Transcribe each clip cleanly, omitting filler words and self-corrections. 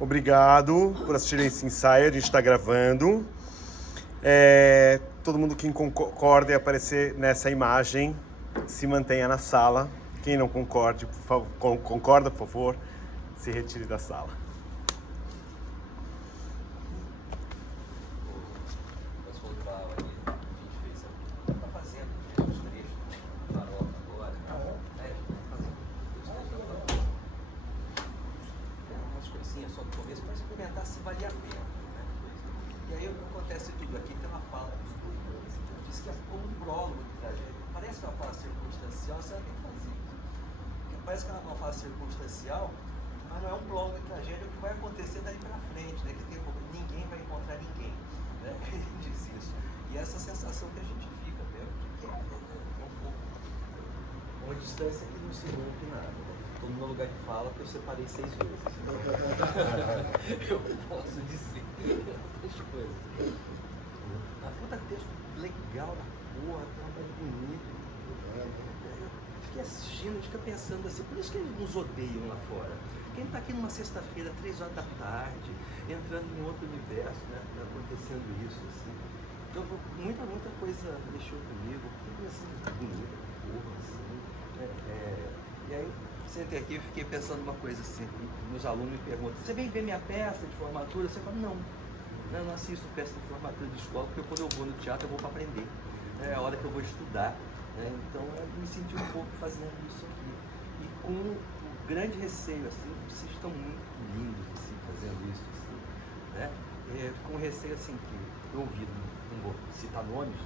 Obrigado por assistirem esse ensaio, a gente está gravando. Todo mundo que concorda em aparecer nessa imagem, se mantenha na sala. Quem não concorde, concorda, por favor, se retire da sala. Só no começo para experimentar se valia a pena, né? E aí acontece tudo aqui que ela fala diz que é como um prólogo de tragédia. Parece que ela fala circunstancial, você tem que fazer isso. Porque parece que ela fala circunstancial, mas não é um prólogo de tragédia, o que vai acontecer daí para frente, né? Que ninguém vai encontrar ninguém, né? Ele diz isso. E essa sensação que a gente fica mesmo, que é um pouco uma distância que não se rompe nada. Estou no meu lugar de fala que eu separei 6 vezes. Eu posso dizer as coisas. A puta texto legal da porra, trabalho bonito. Eu fiquei assistindo, a gente fica pensando assim, por isso que eles nos odeiam lá fora. Quem está aqui numa sexta-feira, 3 horas da tarde, entrando em outro universo, né? Acontecendo isso, assim. Então, muita coisa mexeu comigo, tudo assim, bonita, porra, assim. E aí, sentei aqui e fiquei pensando uma coisa assim, meus alunos me perguntam, você vem ver minha peça de formatura? Você fala, não, eu não assisto peça de formatura de escola, porque quando eu vou no teatro eu vou para aprender, é a hora que eu vou estudar, né? Então eu me senti um pouco fazendo isso aqui, e com um grande receio, assim, vocês estão muito lindos, assim, fazendo isso, assim, né? Com receio, assim, que eu ouvi, não vou citar nomes,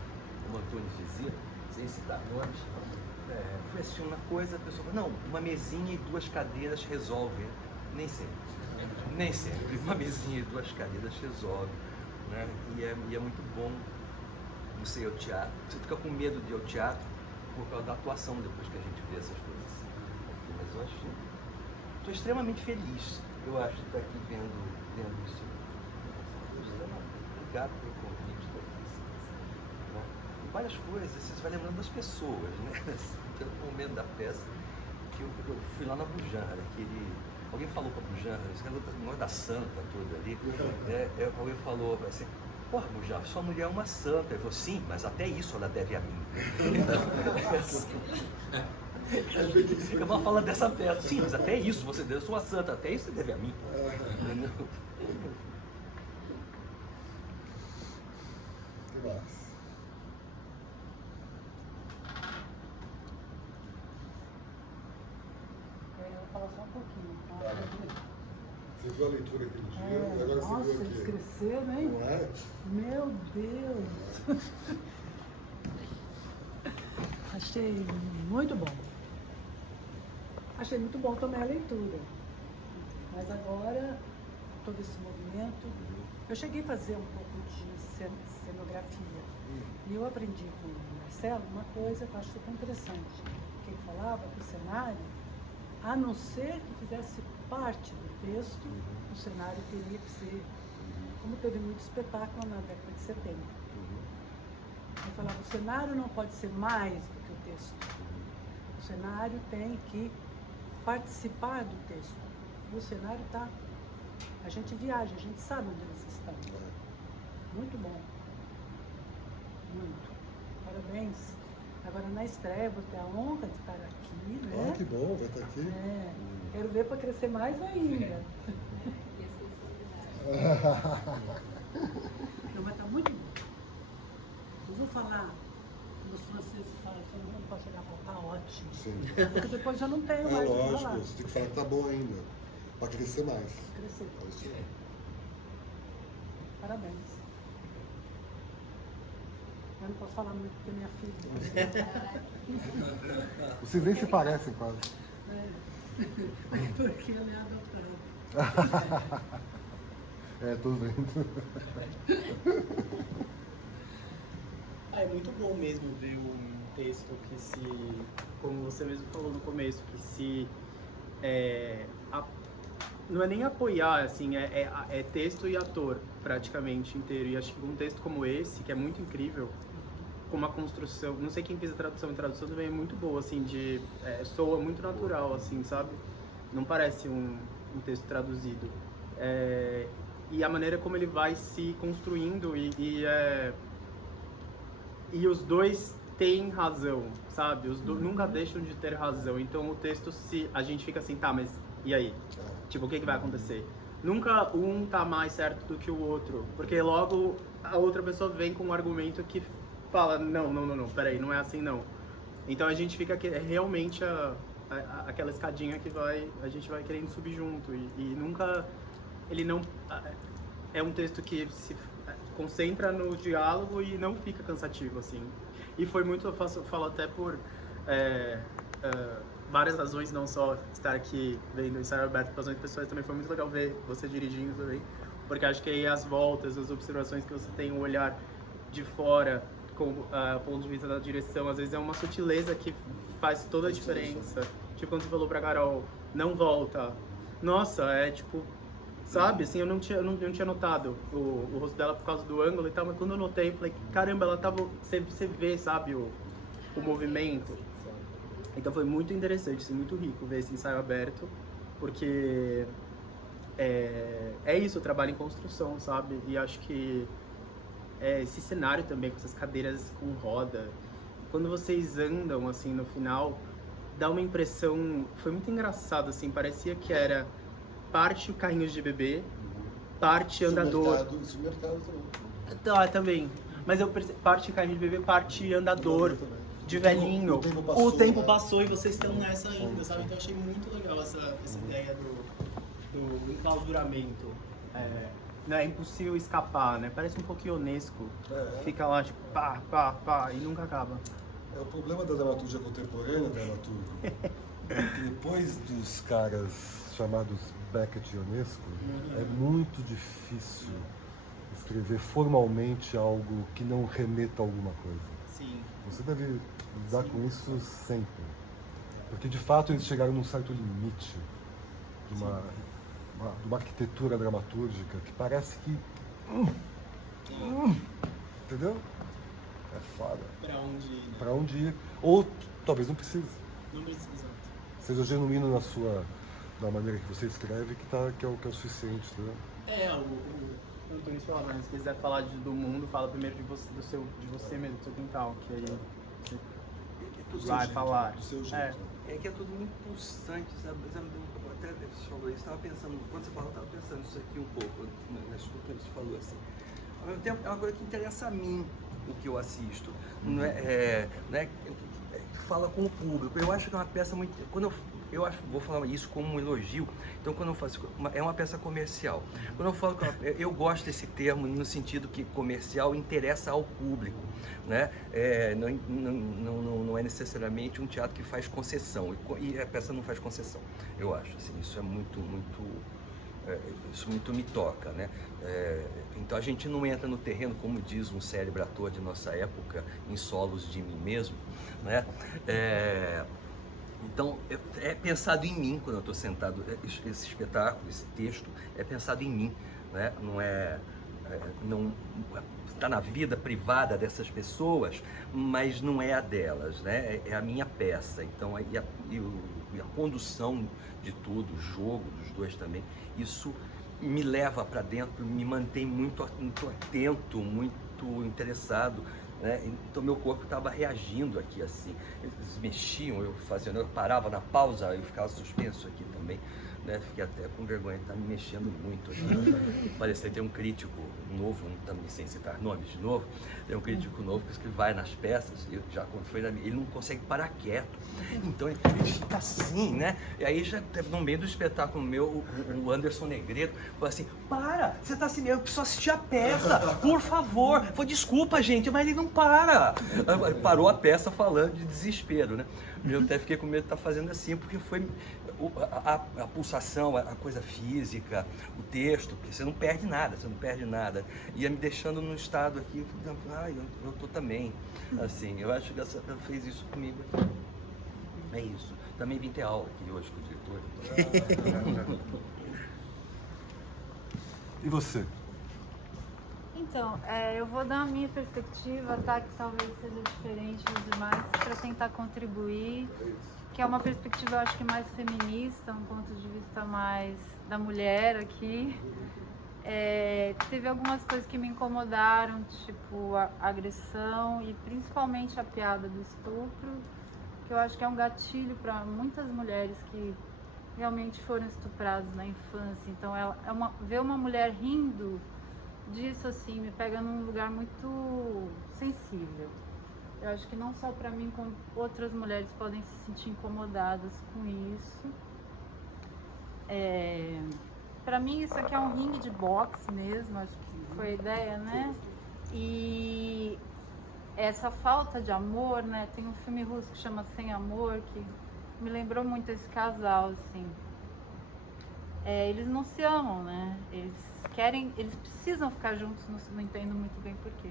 como Antônio dizia, sem citar nomes, fui assistir uma coisa, a pessoa falou, não, uma mesinha e 2 cadeiras resolve. Nem sempre. Nem sempre. Uma mesinha e 2 cadeiras resolve. Né? E é muito bom você ir ao teatro. Você fica com medo de ir ao teatro por causa da atuação depois que a gente vê essas coisas assim. Mas eu acho. Estou extremamente feliz, eu acho, de estar aqui vendo isso. Obrigado pelo convite. Várias coisas, você vai lembrando das pessoas, né? Tem um momento da peça que eu fui lá na Bujanra, alguém falou para a Bujanra, esse negócio da santa toda ali, alguém falou assim, porra, Bujanra, sua mulher é uma santa. Ele falou, sim, mas até isso ela deve a mim. É uma fala dessa peça, sim, mas até isso você deve, eu sou uma santa, até isso você deve a mim. Que massa. Falar só um pouquinho, tá? Você viu a leitura aquele dia e agora nossa, você viu aqui. eles cresceram, hein? Não é? Meu Deus! Achei muito bom. Achei muito bom também a leitura. Mas agora, todo esse movimento, eu cheguei a fazer um pouco de cenografia. E eu aprendi com o Marcelo uma coisa que eu acho super interessante. Que ele falava que o cenário, a não ser que fizesse parte do texto, o cenário teria que ser, como teve muito espetáculo na década de 70. Ele falava, o cenário não pode ser mais do que o texto. O cenário tem que participar do texto. E o cenário está... A gente viaja, a gente sabe onde eles estão. Muito bom. Muito. Parabéns. Agora na estreia vou ter a honra de estar aqui, né? Ah, que bom, vai estar aqui. Quero ver para crescer mais ainda. Então vai estar muito bom. Eu vou falar, os franceses falam, se eu não posso chegar a falar, tá ótimo. Sim. Porque depois eu não tenho mais o que Lógico, falar. você tem que falar que tá bom ainda, para crescer mais. Crescer. É isso aí. Parabéns. Eu não posso falar muito porque minha filha. Vocês nem se parecem quase. Porque ela é adotada. Tô vendo. É muito bom mesmo ver um texto que se, como você mesmo falou no começo, que se não é nem apoiar, assim, é texto e ator praticamente inteiro. E acho que um texto como esse, que é muito incrível, com uma construção, não sei quem fez a tradução também é muito boa, assim, soa muito natural, assim, sabe? Não parece um texto traduzido. E a maneira como ele vai se construindo e os dois têm razão, sabe? Os dois nunca deixam de ter razão. Então o texto, a gente fica assim, tá, mas e aí? Tipo, o que vai acontecer? Nunca um tá mais certo do que o outro, porque logo a outra pessoa vem com um argumento que fala, não, peraí, não é assim não. Então a gente fica realmente aquela escadinha que a gente vai querendo subir junto e nunca, ele não, é um texto que se concentra no diálogo e não fica cansativo, assim. E foi muito, eu falo até por várias razões, não só estar aqui vendo o ensaio aberto para as pessoas, também foi muito legal ver você dirigindo também, porque acho que aí as voltas, as observações que você tem, o olhar de fora, com o ponto de vista da direção, às vezes é uma sutileza que faz toda a diferença. Tipo, quando você falou pra Carol, não volta. Nossa, é tipo, sabe, assim, eu não tinha notado o rosto dela por causa do ângulo e tal, mas quando eu notei, eu falei, caramba, ela tava, você vê, sabe, o movimento. Então foi muito interessante, assim, muito rico ver esse ensaio aberto, porque é isso, o trabalho em construção, sabe? E acho que esse cenário também, com essas cadeiras com roda, quando vocês andam, assim, no final, dá uma impressão, foi muito engraçado, assim, parecia que era parte carrinhos de bebê, parte andador. Supermercado também. Tá, também. Mas eu percebi, parte carrinho de bebê, parte andador, de velhinho. O tempo passou e vocês estão nessa ainda, sabe? Então eu achei muito legal essa ideia do enclausuramento. Não é impossível escapar, né? Parece um pouco ionesco. Fica lá, tipo, pá, e nunca acaba. É o problema da dramaturgia contemporânea, dramaturgo. Depois dos caras chamados Beckett e Ionesco, é muito difícil escrever formalmente algo que não remeta a alguma coisa. Sim. Você deve lidar com isso sempre. Porque, de fato, eles chegaram num certo limite de uma arquitetura dramatúrgica que parece que... entendeu? É foda. Pra onde ir, né? Pra onde ir. Ou talvez não precise. Não precisa. Seja genuíno na maneira que você escreve, que é o suficiente, entendeu? O Antônio falava, né? Se quiser falar do mundo, fala primeiro de você mesmo, do seu quintal, que aí você vai falar. Do seu jeito. É que é tudo muito pulsante, sabe? Até você falou isso, estava pensando, quando você falou, eu estava pensando isso aqui um pouco, nas coisas que você falou assim. Ao mesmo tempo, é uma coisa que interessa a mim, o que eu assisto. Não é fala com o público. Eu acho que é uma peça muito... vou falar isso como um elogio. Então, quando eu faço... É uma peça comercial. Quando eu falo que eu gosto desse termo no sentido que comercial interessa ao público, né? Não é necessariamente um teatro que faz concessão. E a peça não faz concessão, eu acho. Assim, isso é isso muito me toca, né? Então a gente não entra no terreno, como diz um célebre ator de nossa época, em solos de mim mesmo, né? Então é pensado em mim quando eu estou sentado. Esse espetáculo, esse texto é pensado em mim, né? Não está na vida privada dessas pessoas, mas não é a delas, né? É a minha peça. Então a condução de tudo, o jogo dos dois também, isso me leva para dentro, me mantém muito atento, muito interessado, né? Então meu corpo estava reagindo aqui assim, eles mexiam, eu parava na pausa, eu ficava suspenso aqui também, né? Fiquei até com vergonha de estar me mexendo muito aqui. Parecia ter um crítico novo, também sem citar nomes de novo, tem um crítico novo que vai nas peças, ele não consegue parar quieto, então ele fica assim, né? E aí já no meio do espetáculo meu, o Anderson Negredo falou assim: para, você tá assim, eu preciso assistir a peça, por favor. Foi desculpa, gente, mas ele não para. Parou a peça falando de desespero, né? Eu até fiquei com medo de estar fazendo assim, porque foi a pulsação, a coisa física, o texto, porque você não perde nada, ia me deixando num estado aqui, eu tô também, assim, eu acho que ela fez isso comigo aqui. É isso. Também vim ter aula aqui hoje com o diretor. E você? Então, eu vou dar a minha perspectiva, tá? Que talvez seja diferente dos demais, para tentar contribuir. que é uma perspectiva, eu acho que mais feminista, um ponto de vista mais da mulher aqui. Teve algumas coisas que me incomodaram, tipo a agressão e principalmente a piada do estupro, que eu acho que é um gatilho para muitas mulheres que realmente foram estupradas na infância. Então, ver uma mulher rindo disso, assim, me pega num lugar muito sensível. Eu acho que não só para mim, como outras mulheres podem se sentir incomodadas com isso. Para mim, isso aqui é um ringue de boxe mesmo, acho que foi a ideia, né? E essa falta de amor, né? Tem um filme russo que chama Sem Amor, que me lembrou muito esse casal, assim. Eles não se amam, né? Eles precisam ficar juntos, não entendo muito bem porquê.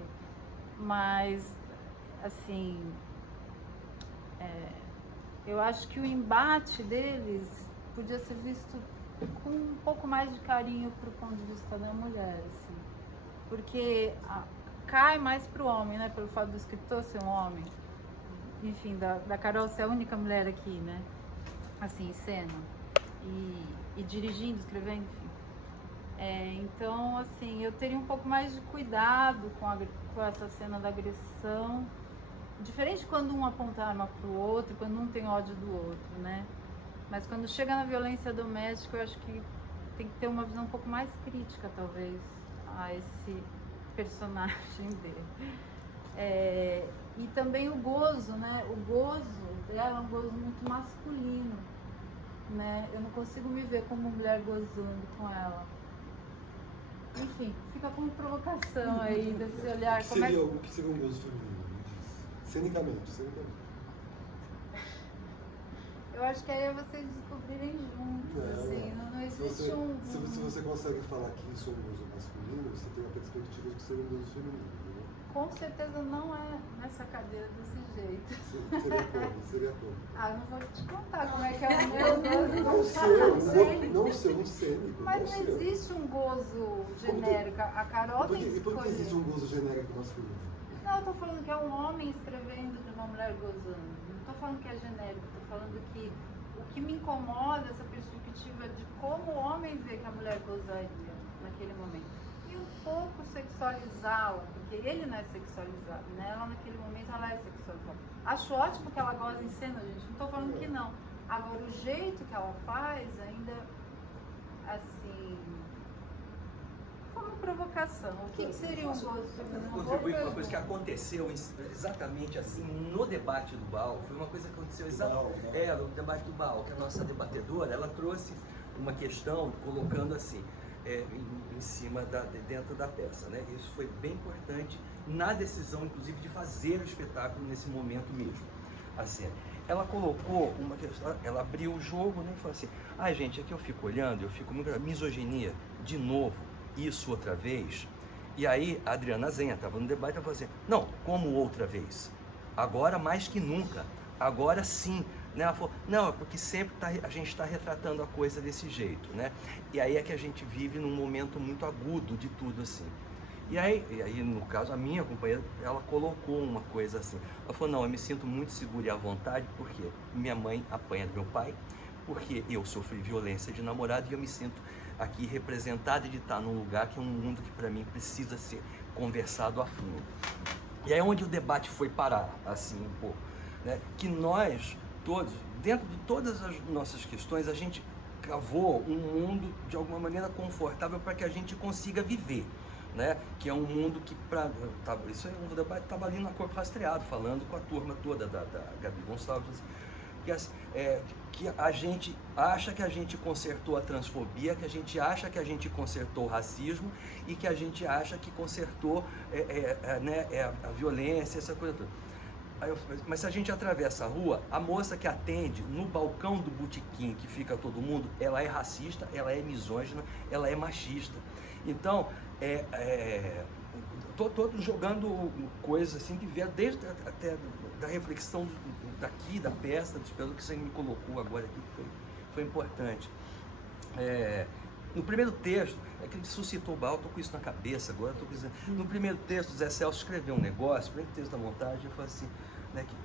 Mas, assim, eu acho que o embate deles podia ser visto com um pouco mais de carinho pro ponto de vista da mulher, assim. Porque cai mais pro homem, né? Pelo fato do escritor ser um homem. Enfim, da Carol ser a única mulher aqui, né? Assim, em cena. E dirigindo, escrevendo, enfim. Então, assim, eu teria um pouco mais de cuidado com essa cena da agressão. Diferente quando um aponta a arma pro outro, quando um tem ódio do outro, né? Mas quando chega na violência doméstica, eu acho que tem que ter uma visão um pouco mais crítica, talvez, a esse personagem dele. E também o gozo, né? O gozo dela é um gozo muito masculino, né? Eu não consigo me ver como mulher gozando com ela. Enfim, fica como provocação aí desse olhar. O que seria um gozo feminino? Me diz. Cenicamente. Eu acho que aí é vocês descobrirem juntos, assim, não existe se você consegue falar que isso é um gozo masculino, você tem a perspectiva de que seria um gozo feminino, né? Com certeza não é nessa cadeira desse jeito. Seria como? Eu não vou te contar como é que é o meu gozo. Não ser um cênico. Mas não existe um gozo genérico. A Carol tem que escolher. E por que existe um gozo genérico masculino? Não, eu tô falando que é um homem escrevendo de uma mulher gozando. Não tô falando que é genérico, tô falando que o que me incomoda é essa perspectiva de como o homem vê que a mulher gozaria naquele momento. E um pouco sexualizá-la, porque ele não é sexualizado, né? Ela naquele momento ela é sexualizada. Acho ótimo que ela goza em cena, gente, não tô falando que não. Agora, o jeito que ela faz ainda, assim, como provocação. O que seria um gozo? Contribuir com uma coisa que aconteceu exatamente assim no debate do BAL. Foi uma coisa que aconteceu exatamente no debate do BAL, que a nossa debatedora, ela trouxe uma questão colocando assim, em cima, dentro da peça, né? Isso foi bem importante na decisão, inclusive, de fazer o espetáculo nesse momento mesmo. Assim, ela colocou uma questão, ela abriu o jogo, né, e falou assim, gente, aqui eu fico olhando, eu fico muito... Misoginia, de novo, isso outra vez. E aí a Adriana Zenha estava no debate e falou assim, não, como outra vez? Agora mais que nunca, agora sim. Né? Ela falou, não, é porque sempre a gente está retratando a coisa desse jeito, né? E aí é que a gente vive num momento muito agudo de tudo assim. E aí, no caso, a minha companheira, ela colocou uma coisa assim. Ela falou, não, eu me sinto muito segura e à vontade porque minha mãe apanha do meu pai, porque eu sofri violência de namorado e eu me sinto aqui representada de estar num lugar que é um mundo que para mim precisa ser conversado a fundo. E aí é onde o debate foi parar, assim, um pouco, né? Que nós todos, dentro de todas as nossas questões, a gente cavou um mundo de alguma maneira confortável para que a gente consiga viver, né? Que é um mundo que, isso é um debate que estava ali na Corpo Rastreado, falando com a turma toda da Gabi Gonçalves, que a gente acha que a gente consertou a transfobia, que a gente acha que a gente consertou o racismo e que a gente acha que consertou a violência, essa coisa toda. Mas se a gente atravessa a rua, a moça que atende no balcão do botequim que fica todo mundo, ela é racista, ela é misógina, ela é machista. Então, tô jogando coisas assim que vem desde até da reflexão daqui, da peça, pelo que você me colocou agora aqui, que foi importante. No primeiro texto, é que ele suscitou o BAL, tô com isso na cabeça agora, no primeiro texto, Zé Celso escreveu um negócio, no primeiro texto da montagem, eu falei assim, né, que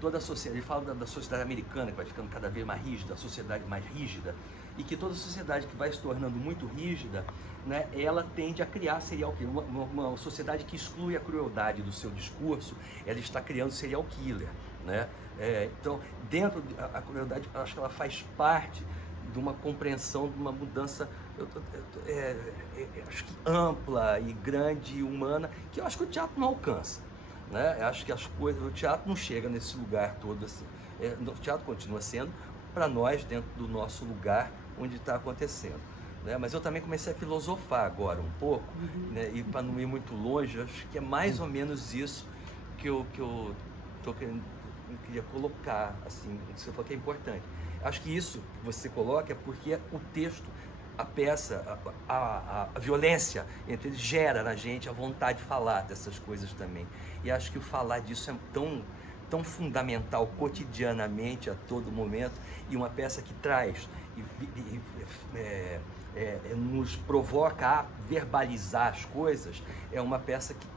toda a sociedade, ele fala da sociedade americana, que vai ficando cada vez mais rígida, a sociedade mais rígida, e que toda sociedade que vai se tornando muito rígida, né, ela tende a criar serial killer. Uma sociedade que exclui a crueldade do seu discurso, ela está criando serial killer, né? Então, dentro a crueldade, eu acho que ela faz parte de uma compreensão, de uma mudança, acho que ampla e grande e humana, que eu acho que o teatro não alcança, né? Eu acho que as coisas, o teatro não chega nesse lugar todo assim. O teatro continua sendo para nós dentro do nosso lugar onde está acontecendo, né? Mas eu também comecei a filosofar agora um pouco, né? E para não ir muito longe, acho que é mais ou menos isso que eu queria colocar, assim, que você falou que é importante. Acho que isso que você coloca é porque o texto, a peça, a violência entre eles gera na gente a vontade de falar dessas coisas também. E acho que o falar disso é tão fundamental cotidianamente a todo momento, e uma peça que traz nos provoca a verbalizar as coisas, é uma peça que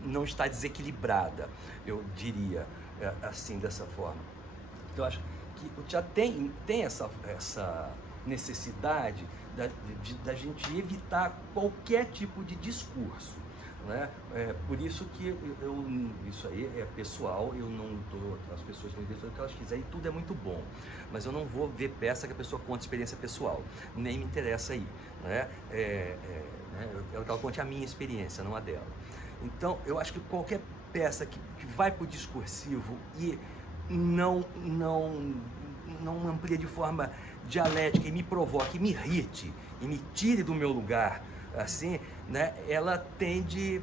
não está desequilibrada, eu diria, assim, dessa forma. Então, eu acho que o teatro tem essa necessidade da gente evitar qualquer tipo de discurso, né? Por isso que isso aí é pessoal, as pessoas têm que ver o que elas quiserem, tudo é muito bom, mas eu não vou ver peça que a pessoa conta experiência pessoal, nem me interessa aí, né? Eu quero que ela conte a minha experiência, não a dela. Então, eu acho que qualquer peça que vai para o discursivo e não amplia de forma dialética e me provoque, e me irrite, e me tire do meu lugar, assim, né, ela tende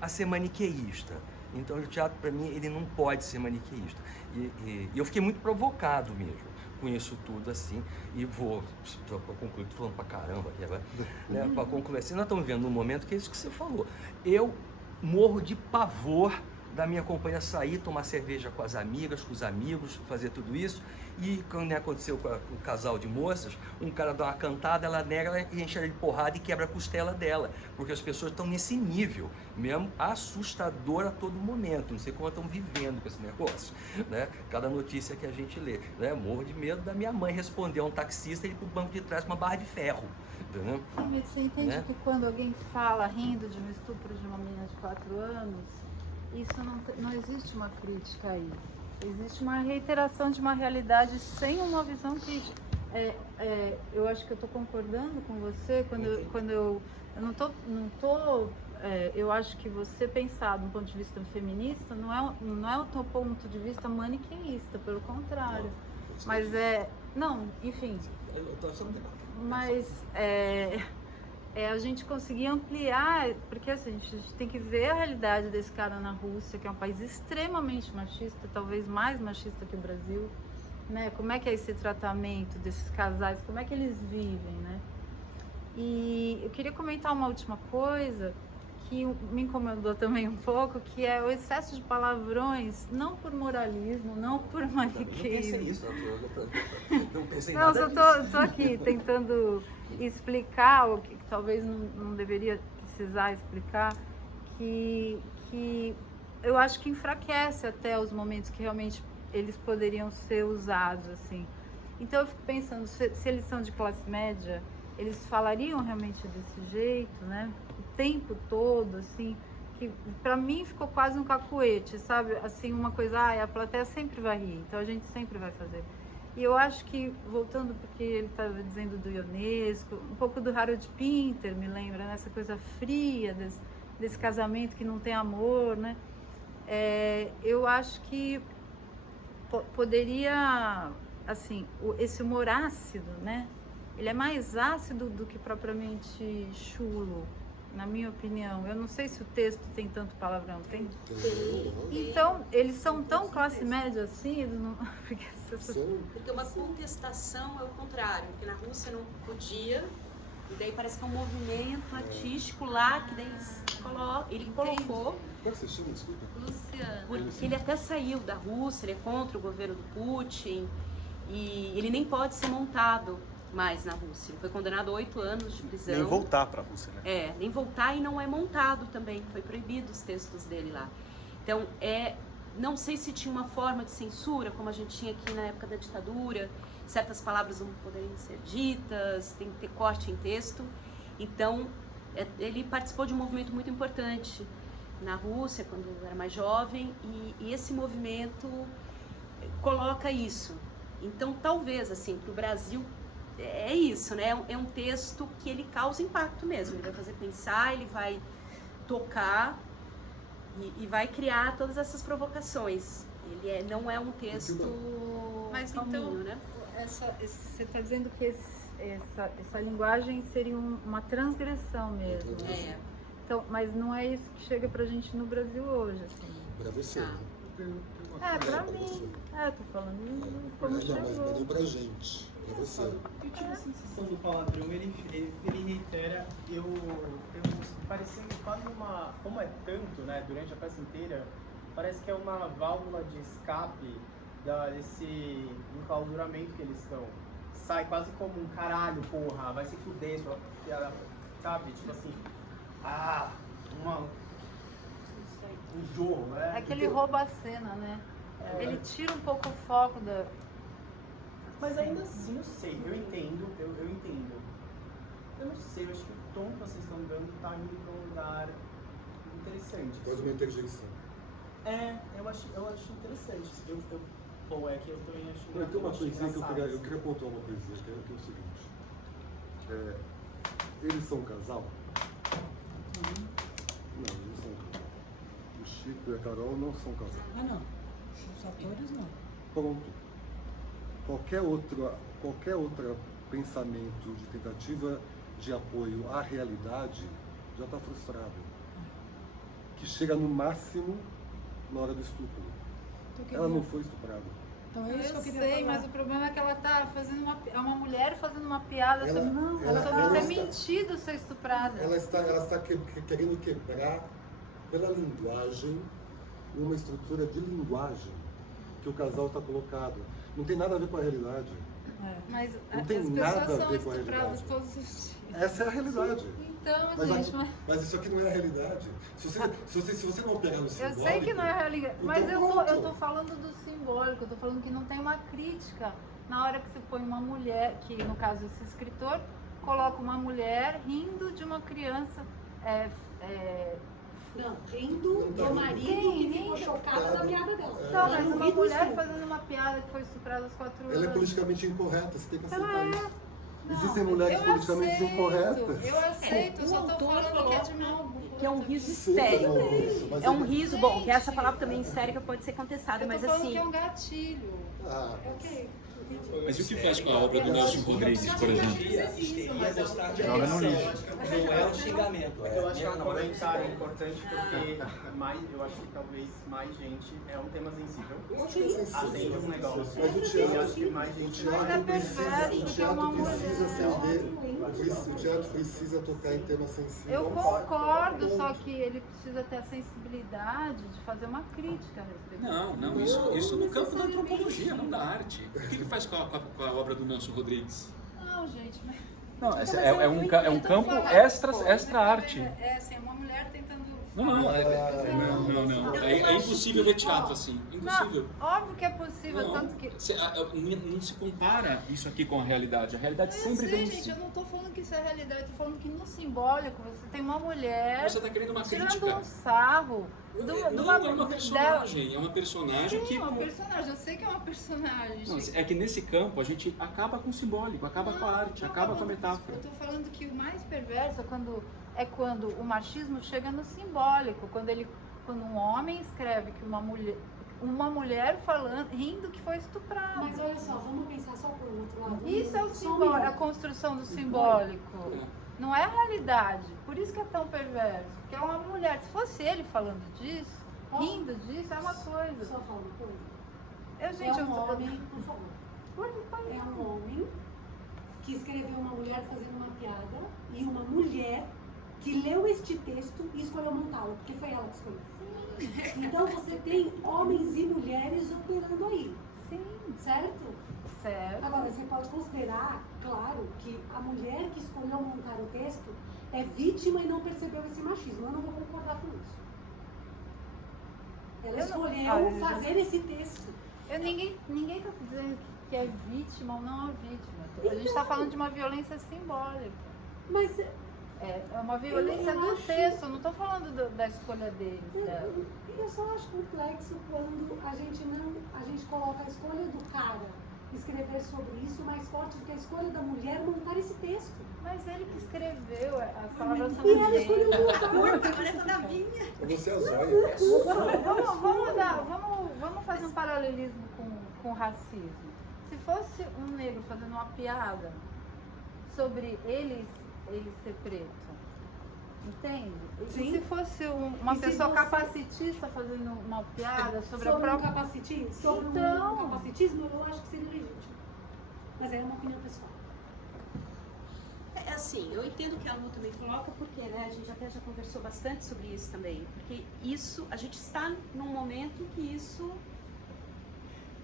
a ser maniqueísta. Então o teatro, para mim, ele não pode ser maniqueísta. E eu fiquei muito provocado mesmo com isso tudo, assim, e vou, para concluir, estou falando pra caramba aqui agora, né, para concluir, assim, nós estamos vivendo num momento que é isso que você falou. Eu morro de pavor da minha companhia sair, tomar cerveja com as amigas, com os amigos, fazer tudo isso. E quando aconteceu com o casal de moças, um cara dá uma cantada, ela nega e enche ela de porrada e quebra a costela dela, porque as pessoas estão nesse nível mesmo assustador a todo momento. Não sei como estão vivendo com esse negócio, né? Cada notícia que a gente lê, né? Morro de medo da minha mãe responder a um taxista e ir pro banco de trás com uma barra de ferro, entendeu? Sim, mas você entende, né, que quando alguém fala rindo de um estupro de uma menina de 4 anos, isso não existe uma crítica aí. Existe uma reiteração de uma realidade sem uma visão crítica. Eu acho que eu estou concordando com você quando eu não tô eu acho que você pensar do ponto de vista feminista não é o teu ponto de vista maniqueísta, pelo contrário. Mas enfim. Mas a gente conseguir ampliar, porque assim, a gente tem que ver a realidade desse cara na Rússia, que é um país extremamente machista, talvez mais machista que o Brasil, né? Como é que é esse tratamento desses casais, como é que eles vivem, né? E eu queria comentar uma última coisa que me incomodou também um pouco, que é o excesso de palavrões, não por moralismo, não por maniqueísmo. Não pensei nada disso. Eu tô aqui tentando explicar o que talvez não deveria precisar explicar, que eu acho que enfraquece até os momentos que realmente eles poderiam ser usados, assim. Então eu fico pensando, se eles são de classe média, eles falariam realmente desse jeito, né? O tempo todo, assim, que pra mim ficou quase um cacuete, sabe? Assim, uma coisa, a plateia sempre vai rir, então a gente sempre vai fazer. E eu acho que, voltando porque ele estava dizendo do Ionesco, um pouco do Harold Pinter, me lembra, né? Essa coisa fria desse casamento que não tem amor, né? Eu acho que poderia, assim, esse humor ácido, né? Ele é mais ácido do que propriamente chulo, na minha opinião. Eu não sei se o texto tem tanto palavrão, tem? Então, eles são tão classe média assim, eles não... Porque uma contestação é o contrário, porque na Rússia não podia, e daí parece que é um movimento artístico lá, que daí ele colocou... Qual você chama, desculpa? Luciano. Porque ele até saiu da Rússia, ele é contra o governo do Putin, e ele nem pode ser montado mais na Rússia. Ele foi condenado a 8 anos de prisão. Nem voltar para a Rússia, né? Nem voltar, e não é montado também. Foi proibido os textos dele lá. Então, não sei se tinha uma forma de censura, como a gente tinha aqui na época da ditadura, certas palavras não poderiam ser ditas, tem que ter corte em texto. Então, ele participou de um movimento muito importante na Rússia, quando era mais jovem, e esse movimento coloca isso. Então, talvez, assim, para o Brasil, é isso, né? É um texto que ele causa impacto mesmo, ele vai fazer pensar, ele vai tocar e vai criar todas essas provocações. Ele não é um texto Mas calminho, então, né? você está dizendo que essa linguagem seria uma transgressão mesmo. É. Então, mas não é isso que chega pra gente no Brasil hoje, assim. Pra você, Tá. né? Pra pra mim. você. Tô falando como Não, mas chegou. não pra gente, pra você. Eu tive a sensação do palavrão, ele reitera, parecendo quase uma, como é tanto, né, durante a peça inteira, parece que é uma válvula de escape desse enclausuramento que eles estão. Sai quase como um caralho, porra, vai se fuder, sabe, tipo assim, um jogo, né? É que ele rouba a cena, né? Ele tira um pouco o foco da... Mas ainda assim, eu sei, eu entendo. Eu não sei, eu acho que o tom que vocês estão dando tá indo pra um lugar interessante. Quase uma interjeição. Eu acho interessante. Bom, é que eu também acho... Não, tem uma acho coisinha que engraçado, eu queria pontuar uma coisinha, que é o seguinte. Eles são um casal? Não, eles não são um casal. O Chico e a Carol não são um casal. Ah, não. Os atores não. Pronto. Qualquer outro pensamento de tentativa de apoio à realidade já está frustrado. Que chega no máximo na hora do estupro. Ela não foi estuprada. Então é isso que eu queria sei, falar. mas o problema é que ela tá fazendo uma mulher fazendo uma piada sobre ela ter está- mentido ser estuprada. Ela está querendo quebrar pela linguagem uma estrutura de linguagem que o casal está colocado. Não tem nada a ver com a realidade. Mas Não tem as nada pessoas a são ver com a estupradas realidade. todos os dias. Essa é a realidade. Então, Mas, gente, mas isso aqui não é a realidade. Se você não operar no eu simbólico... sei que não é realidade, mas então eu tô falando do simbólico, eu tô falando que não tem uma crítica na hora que você põe uma mulher, que no caso esse escritor coloca uma mulher rindo de uma criança. Não, rindo do marido que ficou chocada da piada dela. Não, mas Ela não uma ri do mulher estupro. fazendo uma piada que foi estuprada aos 4 anos. Ela é politicamente incorreta, você tem que aceitar isso. Não, Existem mulheres eu politicamente aceito, incorretas. Eu aceito, eu só tô autor falando que é de mal. Que é um riso Aceita, histérico. Maurício, mas É um riso, bom, que essa Gente, palavra também histérica pode ser contestada, Eu tô mas falando assim... que é um gatilho. Ok. Mas e o que faz com a obra do Nelson Rodrigues, por exemplo? Histeria gostar de Joga no agressão. lixo. Não é um xingamento. Eu acho que é um não, comentário importante porque eu acho que talvez mais gente é um tema sensível. Eu acho que é Acende um sensível. negócio. Mas o E teatro, acho que mais gente vai. é perverso, o que é uma teatro precisa mulher. acender, o teatro precisa tocar em temas sensíveis. Eu concordo, só que ele precisa ter a sensibilidade de fazer uma crítica a respeito. Não, isso no campo da antropologia, não da arte. O que faz com a obra do Nelson Rodrigues? Não, gente, mas... Não, Mas é um eu tô campo falando, extra pô, arte. É assim, uma mulher tentando... Não. É impossível ver teatro assim. Impossível. Não, óbvio que é possível, Não, tanto que... não se compara isso aqui com a realidade. A realidade Eu sempre sei, vence. gente, eu não tô falando que isso é realidade, eu tô falando que no simbólico você tem uma mulher Você está querendo uma tirando crítica. um sarro Não, é uma personagem. É uma personagem Sim, que... uma personagem, eu sei que é uma personagem. Não, é que nesse campo a gente acaba com o simbólico, acaba com a arte, acaba com a metáfora. Eu tô falando que o mais perverso é quando o machismo chega no simbólico, quando um homem escreve que uma mulher falando, rindo que foi estuprada. Mas olha só, vamos pensar só por outro lado. Isso é o Só um simbólico, a minuto. construção do simbólico. Não é a realidade. Por isso que é tão perverso. Porque é uma mulher. Se fosse ele falando disso, rindo disso, é uma coisa. Só falar uma coisa. Gente, É um homem, por favor. Pode É um homem que escreveu uma mulher fazendo uma piada e uma mulher que leu este texto e escolheu montá-lo, porque foi ela que escolheu. Então você tem homens e mulheres operando aí, Sim, certo? certo. Agora, você pode considerar, claro, que a mulher que escolheu montar o texto é vítima e não percebeu esse machismo. Eu não vou concordar com isso. Ela Eu não- escolheu fazer esse texto. Ninguém está dizendo que é vítima ou não é vítima. A gente está falando de uma violência simbólica. Mas É uma violência Eu do acho- texto, eu não estou falando da escolha deles. Dela. eu só acho complexo quando a gente coloca a escolha do cara escrever sobre isso mais forte do que a escolha da mulher montar esse texto. Mas ele que escreveu, as palavras são E ela dele. escolheu montar. Agora é toda minha. Você é a zóia. Vamos fazer um paralelismo com o racismo. Se fosse um negro fazendo uma piada sobre ele ser preto, entende? Sim. E se fosse uma E se pessoa você- capacitista fazendo uma piada sobre a Sobre um própria... capacitismo, sobre Então. um capacitismo, eu acho que seria legítimo. Mas é uma opinião pessoal. É assim, eu entendo que a Anu também coloca, porque né, a gente até já conversou bastante sobre isso também. Porque isso, a gente está num momento que isso,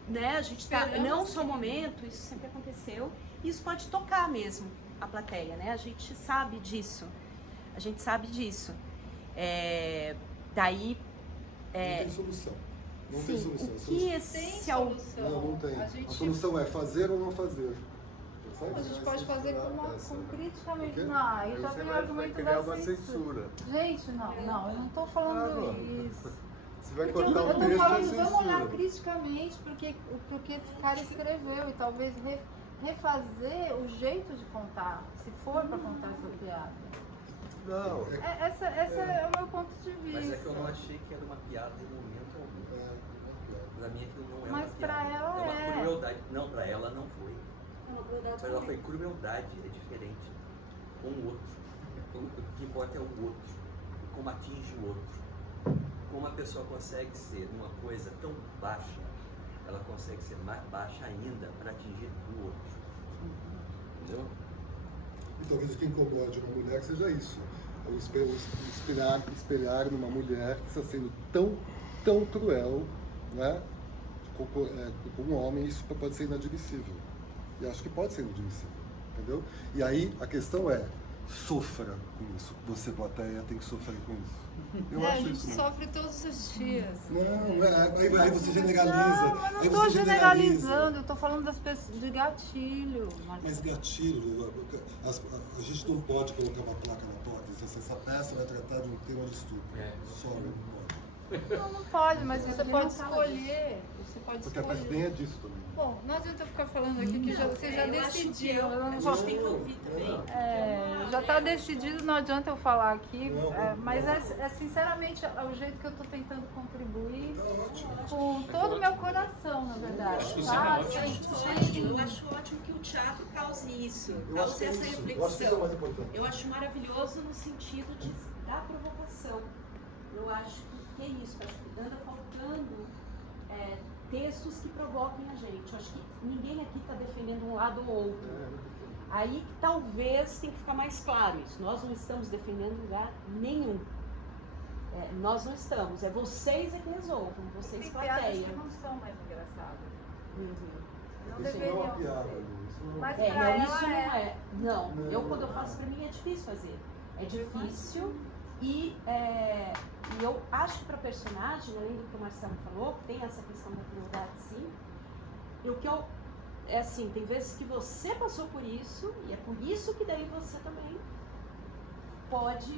né, a gente está, não só momento, isso sempre aconteceu, e isso pode tocar mesmo a plateia, né? A gente sabe disso. A gente sabe disso. Daí, Não tem solução. Não tem sim, solução. o que esse al- Não tem. A A gente, solução é fazer ou não fazer. Sabe? a gente pode fazer com criticamente. O quê? Não, aí Aí já você tem o vai argumento criar da uma censura. censura. Gente, não, eu não tô falando isso. Você vai Porque eu cortar o tô texto e falando, vamos olhar censura. criticamente porque esse cara escreveu e talvez refazer o jeito de contar, se for para contar essa piada. Não. Essa é o meu ponto de vista. Mas é que eu não achei que era uma piada em momento algum. Pra mim aquilo não é Mas uma pra piada. ela é uma é. crueldade. Não, pra ela não foi. É uma crueldade Pra ela foi também. crueldade, é diferente. Com o outro. O que importa é o outro. Como atinge o outro. Como a pessoa consegue ser uma coisa tão baixa, ela consegue ser mais baixa ainda para atingir o outro. Entendeu? E talvez o que incomode uma mulher seja isso. O espelhar numa mulher que está sendo tão cruel, né? Com um homem, isso pode ser inadmissível. E acho que pode ser inadmissível, entendeu? E aí a questão é, sofra com isso. Você, plateia, tem que sofrer com isso. Eu A acho gente isso. sofre todos os dias. Não é. Aí você generaliza. Não, eu não aí estou você generalizando, eu estou falando das pessoas de gatilho. Mas gatilho, a gente não pode colocar uma placa na porta e dizer, essa peça vai tratar de um tema de estupro. Só não pode. Não pode, mas você pode escolher. Você pode Porque a peça escolher. nem é disso também. Bom, não adianta eu ficar falando aqui que você já eu acho que decidiu. Eu não a vou- gente tem que ouvir também. Já está decidido, não adianta eu falar aqui, Não, mas sinceramente é o jeito que eu estou tentando contribuir Tá ótimo. com todo o meu coração, na verdade. Acho que isso tá? é ótimo. Eu acho ótimo que o teatro cause isso, Eu acho que cause é essa isso. Eu acho que isso é reflexão. mais importante. Eu acho maravilhoso no sentido da provocação. Eu acho que é isso. Eu acho que anda faltando textos que provoquem a gente. Eu acho que ninguém aqui está defendendo um lado ou outro. Aí talvez tem que ficar mais claro isso. Nós não estamos defendendo lugar nenhum. Nós não estamos. É vocês é que resolvam. Vocês Tem piadas plateia. que não são mais engraçadas. Uhum. Não Isso não é uma deveriam piada, ser. Lu, isso não é Mas uma pra Não, ela isso não é. é. Não, Não. eu quando eu faço pra mim é difícil fazer. É difícil e eu acho que pra personagem, além do que o Marcelo falou, que tem essa questão da crueldade sim, e o que eu. É assim, tem vezes que você passou por isso, e é por isso que daí você também pode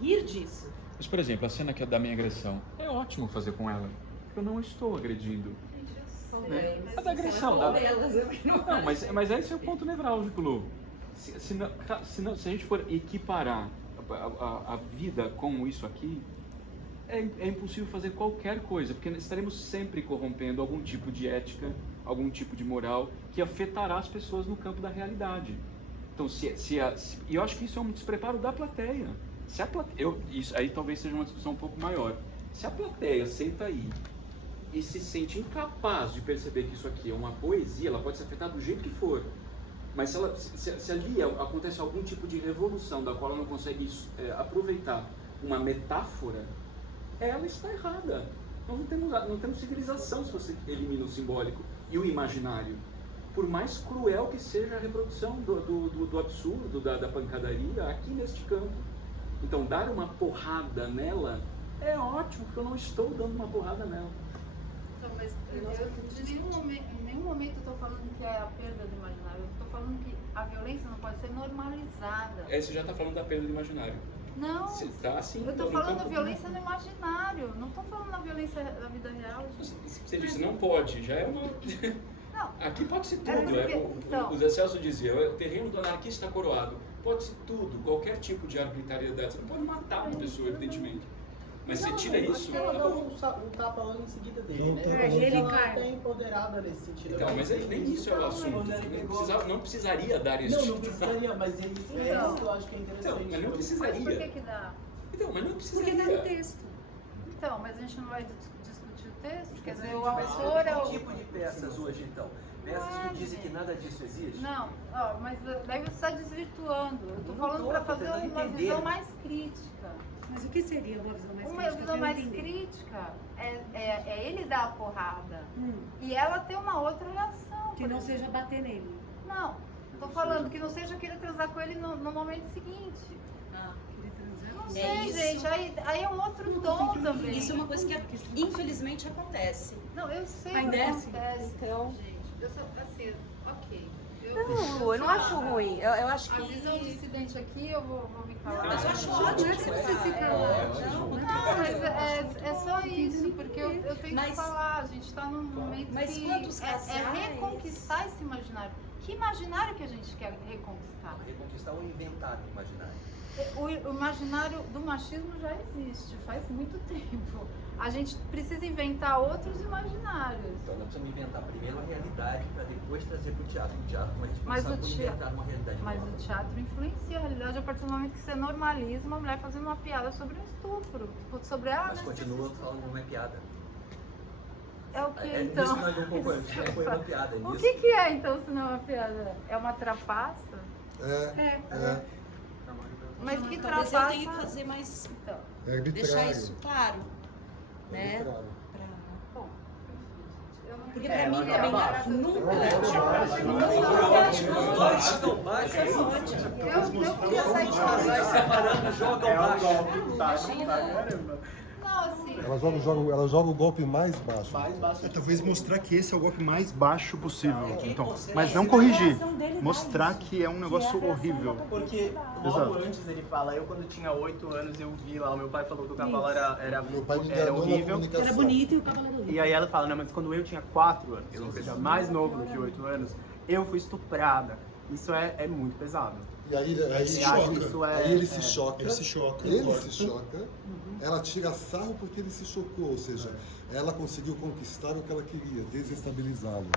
rir disso. Mas, por exemplo, a cena que é da minha agressão, é ótimo fazer com ela. Eu não estou agredindo. Né? A da agressão. Não, mas esse é o ponto nevrálgico, Lu. Se a gente for equiparar a vida com isso aqui, é impossível fazer qualquer coisa, porque estaremos sempre corrompendo algum tipo de ética, algum tipo de moral que afetará as pessoas no campo da realidade. Então, e eu acho que isso é um despreparo da plateia. Se a plateia, isso aí talvez seja uma discussão um pouco maior. Se a plateia senta aí e se sente incapaz de perceber que isso aqui é uma poesia, ela pode se afetar do jeito que for. Mas se ali acontece algum tipo de revolução da qual ela não consegue aproveitar uma metáfora, ela está errada. Nós não temos civilização se você elimina o simbólico e o imaginário. Por mais cruel que seja a reprodução do absurdo, da pancadaria aqui neste campo. Então, dar uma porrada nela É ótimo, porque eu não estou dando uma porrada nela. Então, mas em nenhum momento eu estou falando que é a perda do imaginário. Eu estou falando que a violência não pode ser normalizada. Você já está falando da perda do imaginário. Não, Tá, assim, eu estou falando da violência no imaginário. Não estou falando da violência da vida real. Você disse, não pode, já é uma... Não. Aqui pode ser tudo. Então. O Zé Celso dizia, o terreno do anarquista está coroado. Pode ser tudo, qualquer tipo de arbitrariedade. Você não pode matar uma pessoa, evidentemente. Mas você tira isso... Ela dá um tapa logo em seguida dele, né? Ele Ela cai. até empoderada nesse sentido. Então, mas nem isso é o assunto. Não precisaria dar esse Não precisaria, mas é isso que eu acho que é interessante. Então, mas não precisaria. Mas por que dá? Então, mas não precisaria. Porque dá no texto. Então, mas a gente não vai discutir o texto? Quer dizer, o autor é o... Que tipo de peças hoje, então? Peças que dizem que nada disso existe? Não, mas daí você está desvirtuando. Eu estou falando para fazer tentando uma entender. visão mais crítica. Mas o que seria uma visão mais Uma crítica? visão Eu mais quero entender. crítica é ele dar a porrada e ela ter uma outra reação. Que não seja bater nele. Não, tô falando que não seja querer transar com ele no momento seguinte. Querer transar Não com sei, É isso. gente, aí é um outro tom também. Isso é uma coisa que infelizmente acontece. Não, eu sei Ainda que é assim? acontece. Então, Gente, eu sou assim, ok. não, Lu, eu não acho ruim. Eu acho A visão que... dissidente aqui, eu vou me calar. Mas eu acho Não ótimo é que que você você se fala. cala. Não, mas é só isso, porque eu tenho que Mas- falar, a gente está num momento Mas que quantos é casais- reconquistar esse imaginário. Que imaginário que a gente quer reconquistar? Reconquistar ou inventar o imaginário? O imaginário do machismo já existe, faz muito tempo. A gente precisa inventar outros imaginários. Então nós precisamos inventar primeiro a realidade para depois trazer para o teatro. O teatro é uma Mas responsável o por teatro- inventar uma realidade Mas nova. o teatro influencia a realidade a partir do momento que você normaliza uma mulher fazendo uma piada sobre um estupro. Sobre Mas continua falando que não é piada. É o que É então? nisso que nós não concordamos. Isso não foi uma piada. É O nisso que é então se não é uma piada? É uma trapaça? Mas que Talvez eu trapaça? tenha que fazer mais... Então, É arbitrário. Deixar isso claro, É né? arbitrário. bom, eu não Porque quero- pra mim também nunca... Eu queria sair de casa. Vai separando, joga o baixo. Não, assim, Ela joga o golpe mais baixo. Talvez mostrar que esse é o golpe mais baixo possível. Então, mas não corrigir. Mostrar que é um negócio horrível. Porque Exato. logo antes ele fala, eu quando tinha 8 anos eu vi lá, o meu pai falou que o cavalo era Meu pai me era enganou na horrível. comunicação. Era bonito e o cavalo era horrível. E aí ela fala, não, mas quando eu tinha 4 anos, ou seja, mais novo do que 8 anos, eu fui estuprada. Isso é muito pesado. E aí Você acha que isso é- aí ele se choca. Ele se choca, Ele concordo. se choca. Ela tira sarro porque ele se chocou. Ou seja, ela conseguiu conquistar o que ela queria, desestabilizá-lo.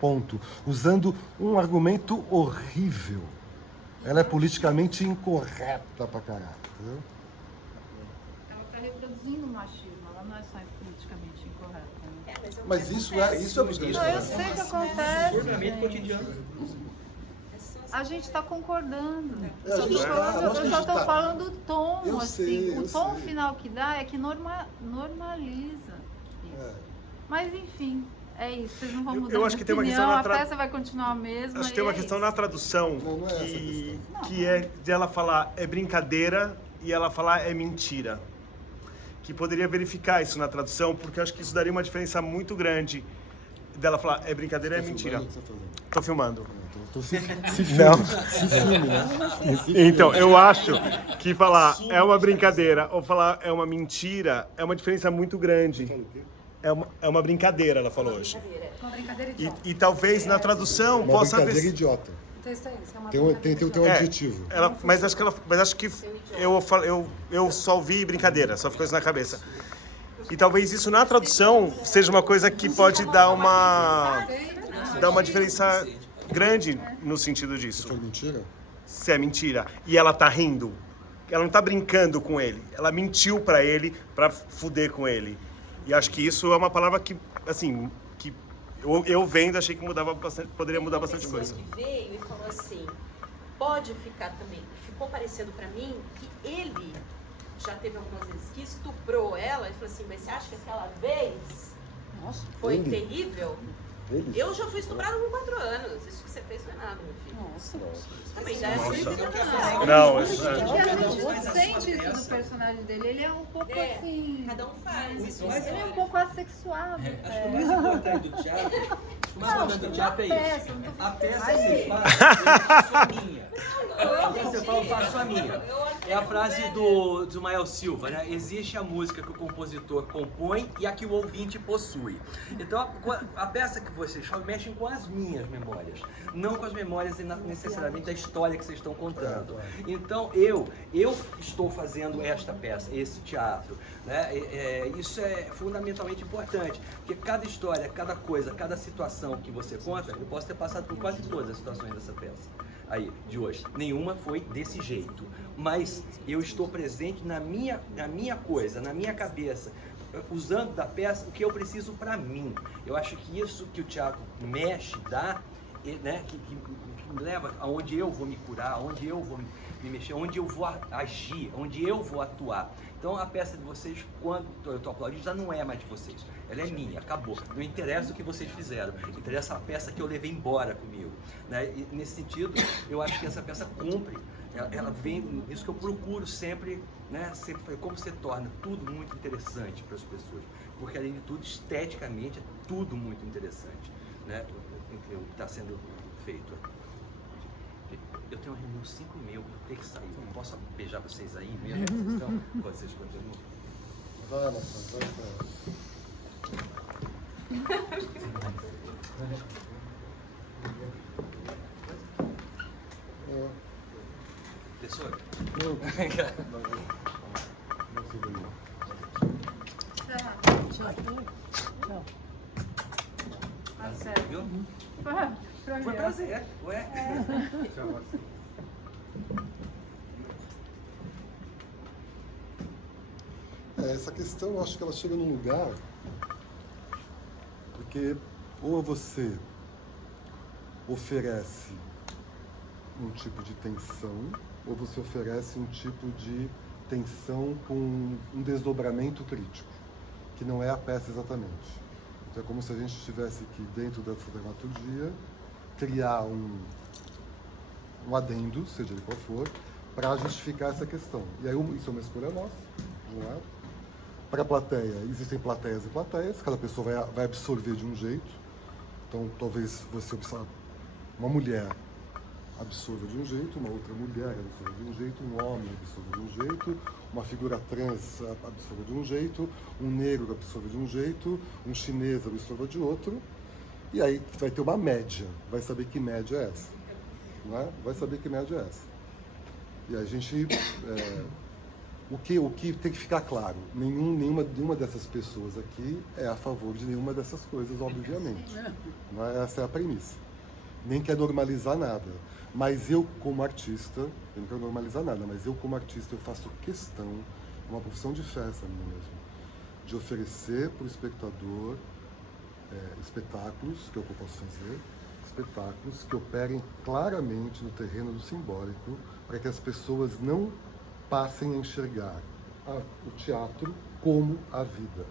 Ponto. Usando um argumento horrível. Ela é politicamente incorreta pra caralho. Entendeu? ela está reproduzindo o machismo, ela não é só politicamente incorreta. Né? Mas isso é objeto. Não, eu sei que acontece. Comportamento gente. cotidiano. A gente está concordando. É, a Eu gente só tá, tô falando, lógico que eu a só gente estou tá. falando do tom, Eu assim. sei, O eu tom sei. final que dá é que normaliza isso. É. Mas enfim, é isso. Vocês não vão Eu mudar acho de que tem uma opinião, questão na a tra- peça vai continuar a mesma. Acho que tem uma e é questão isso. na tradução Não é essa a que é de ela falar é brincadeira e ela falar é mentira. Que poderia verificar isso na tradução, porque eu acho que isso daria uma diferença muito grande dela falar é brincadeira é mentira. O que você tá fazendo? Tô filmando. Então se Não. filme, né? Então, eu acho que falar é uma brincadeira ou falar é uma mentira é uma diferença muito grande. É uma brincadeira, ela falou hoje. Uma brincadeira idiota. E talvez na tradução Uma possa brincadeira ver. idiota. O texto é esse, é uma Tem um brincadeira É, adjetivo. mas acho que eu só ouvi brincadeira, só ficou isso na cabeça. E talvez isso na tradução seja uma coisa que pode dar uma diferença grande no sentido disso. Foi mentira? Se é mentira. E ela tá rindo. Ela não tá brincando com ele. Ela mentiu pra ele pra fuder com ele. E acho que isso é uma palavra que, assim, que eu vendo achei que mudava bastante, poderia mudar bastante coisa. Que veio e falou assim, pode ficar também, ficou parecendo pra mim que ele já teve algumas vezes que estuprou ela e falou assim, mas você acha que aquela vez foi Ele? terrível? Eles? Eu já fui estuprada com 4 anos. Isso que você fez não é nada, meu filho. Nossa. Também já é Nossa. assim. Não, Porque a gente sente isso do personagem dele. Ele é um pouco assim. Cada um faz. Isso Ele é um pouco assexuado. Acho que o mais importante do teatro, o mais importante do teatro é isso. A peça você faz, eu faço a minha. A peça você fala, eu faço a minha. É a frase do Mael Silva, né? Existe a música que o compositor compõe e a que o ouvinte possui. Então, a peça que vocês falam mexem com as minhas memórias, não com as memórias necessariamente da história que vocês estão contando. Então, eu estou fazendo esta peça, esse teatro, né? Isso é fundamentalmente importante, porque cada história, cada coisa, cada situação que você conta, eu posso ter passado por quase todas as situações dessa peça aí, de hoje. Nenhuma foi desse jeito, mas eu estou presente na minha coisa, na minha cabeça, usando da peça o que eu preciso para mim. Eu acho que isso que o teatro mexe, dá, né, que me leva aonde eu vou me curar, aonde eu vou me mexer, onde eu vou agir, onde eu vou atuar. Então a peça de vocês, quando eu estou aplaudindo, já não é mais de vocês. Ela é minha, acabou. Não interessa o que vocês fizeram, interessa a peça que eu levei embora comigo, né? E nesse sentido, eu acho que essa peça cumpre, ela vem, isso que eu procuro sempre, né? Sempre como você torna tudo muito interessante para as pessoas, porque além de tudo, esteticamente, é tudo muito interessante, né? O que está sendo feito. Eu tenho uma reunião 5h30, eu vou ter que sair. Eu não posso beijar vocês aí mesmo? Então, vocês continuam. Vai, Marcelo, vai. Professor? Tchau. Viu? Foi Foi prazer. Ué? Essa questão, eu acho que ela chega num lugar porque ou você oferece um tipo de tensão, ou você oferece um tipo de tensão com um desdobramento crítico, que não é a peça exatamente. Então é como se a gente tivesse que, dentro dessa dramaturgia, criar um adendo, seja ele qual for, para justificar essa questão. E aí isso é uma escolha nossa, de um lado. Para a plateia, existem plateias e plateias, cada pessoa vai absorver de um jeito. Então, talvez você observe uma mulher absorva de um jeito, uma outra mulher absorva de um jeito, um homem absorva de um jeito, uma figura trans absorva de um jeito, um negro absorva de um jeito, um chinês absorva de outro, e aí vai ter uma média, vai saber que média é essa, né? Vai saber que média é essa. E a gente, o que tem que ficar claro, nenhuma dessas pessoas aqui é a favor de nenhuma dessas coisas, obviamente, né? Essa é a premissa. Nem quer normalizar nada. Mas eu, como artista, eu não quero normalizar nada, mas eu, como artista, eu faço questão, é uma profissão de fé essa minha mesmo, de oferecer para o espectador espetáculos, que é o que eu posso fazer, espetáculos que operem claramente no terreno do simbólico, para que as pessoas não passem a enxergar o teatro como a vida.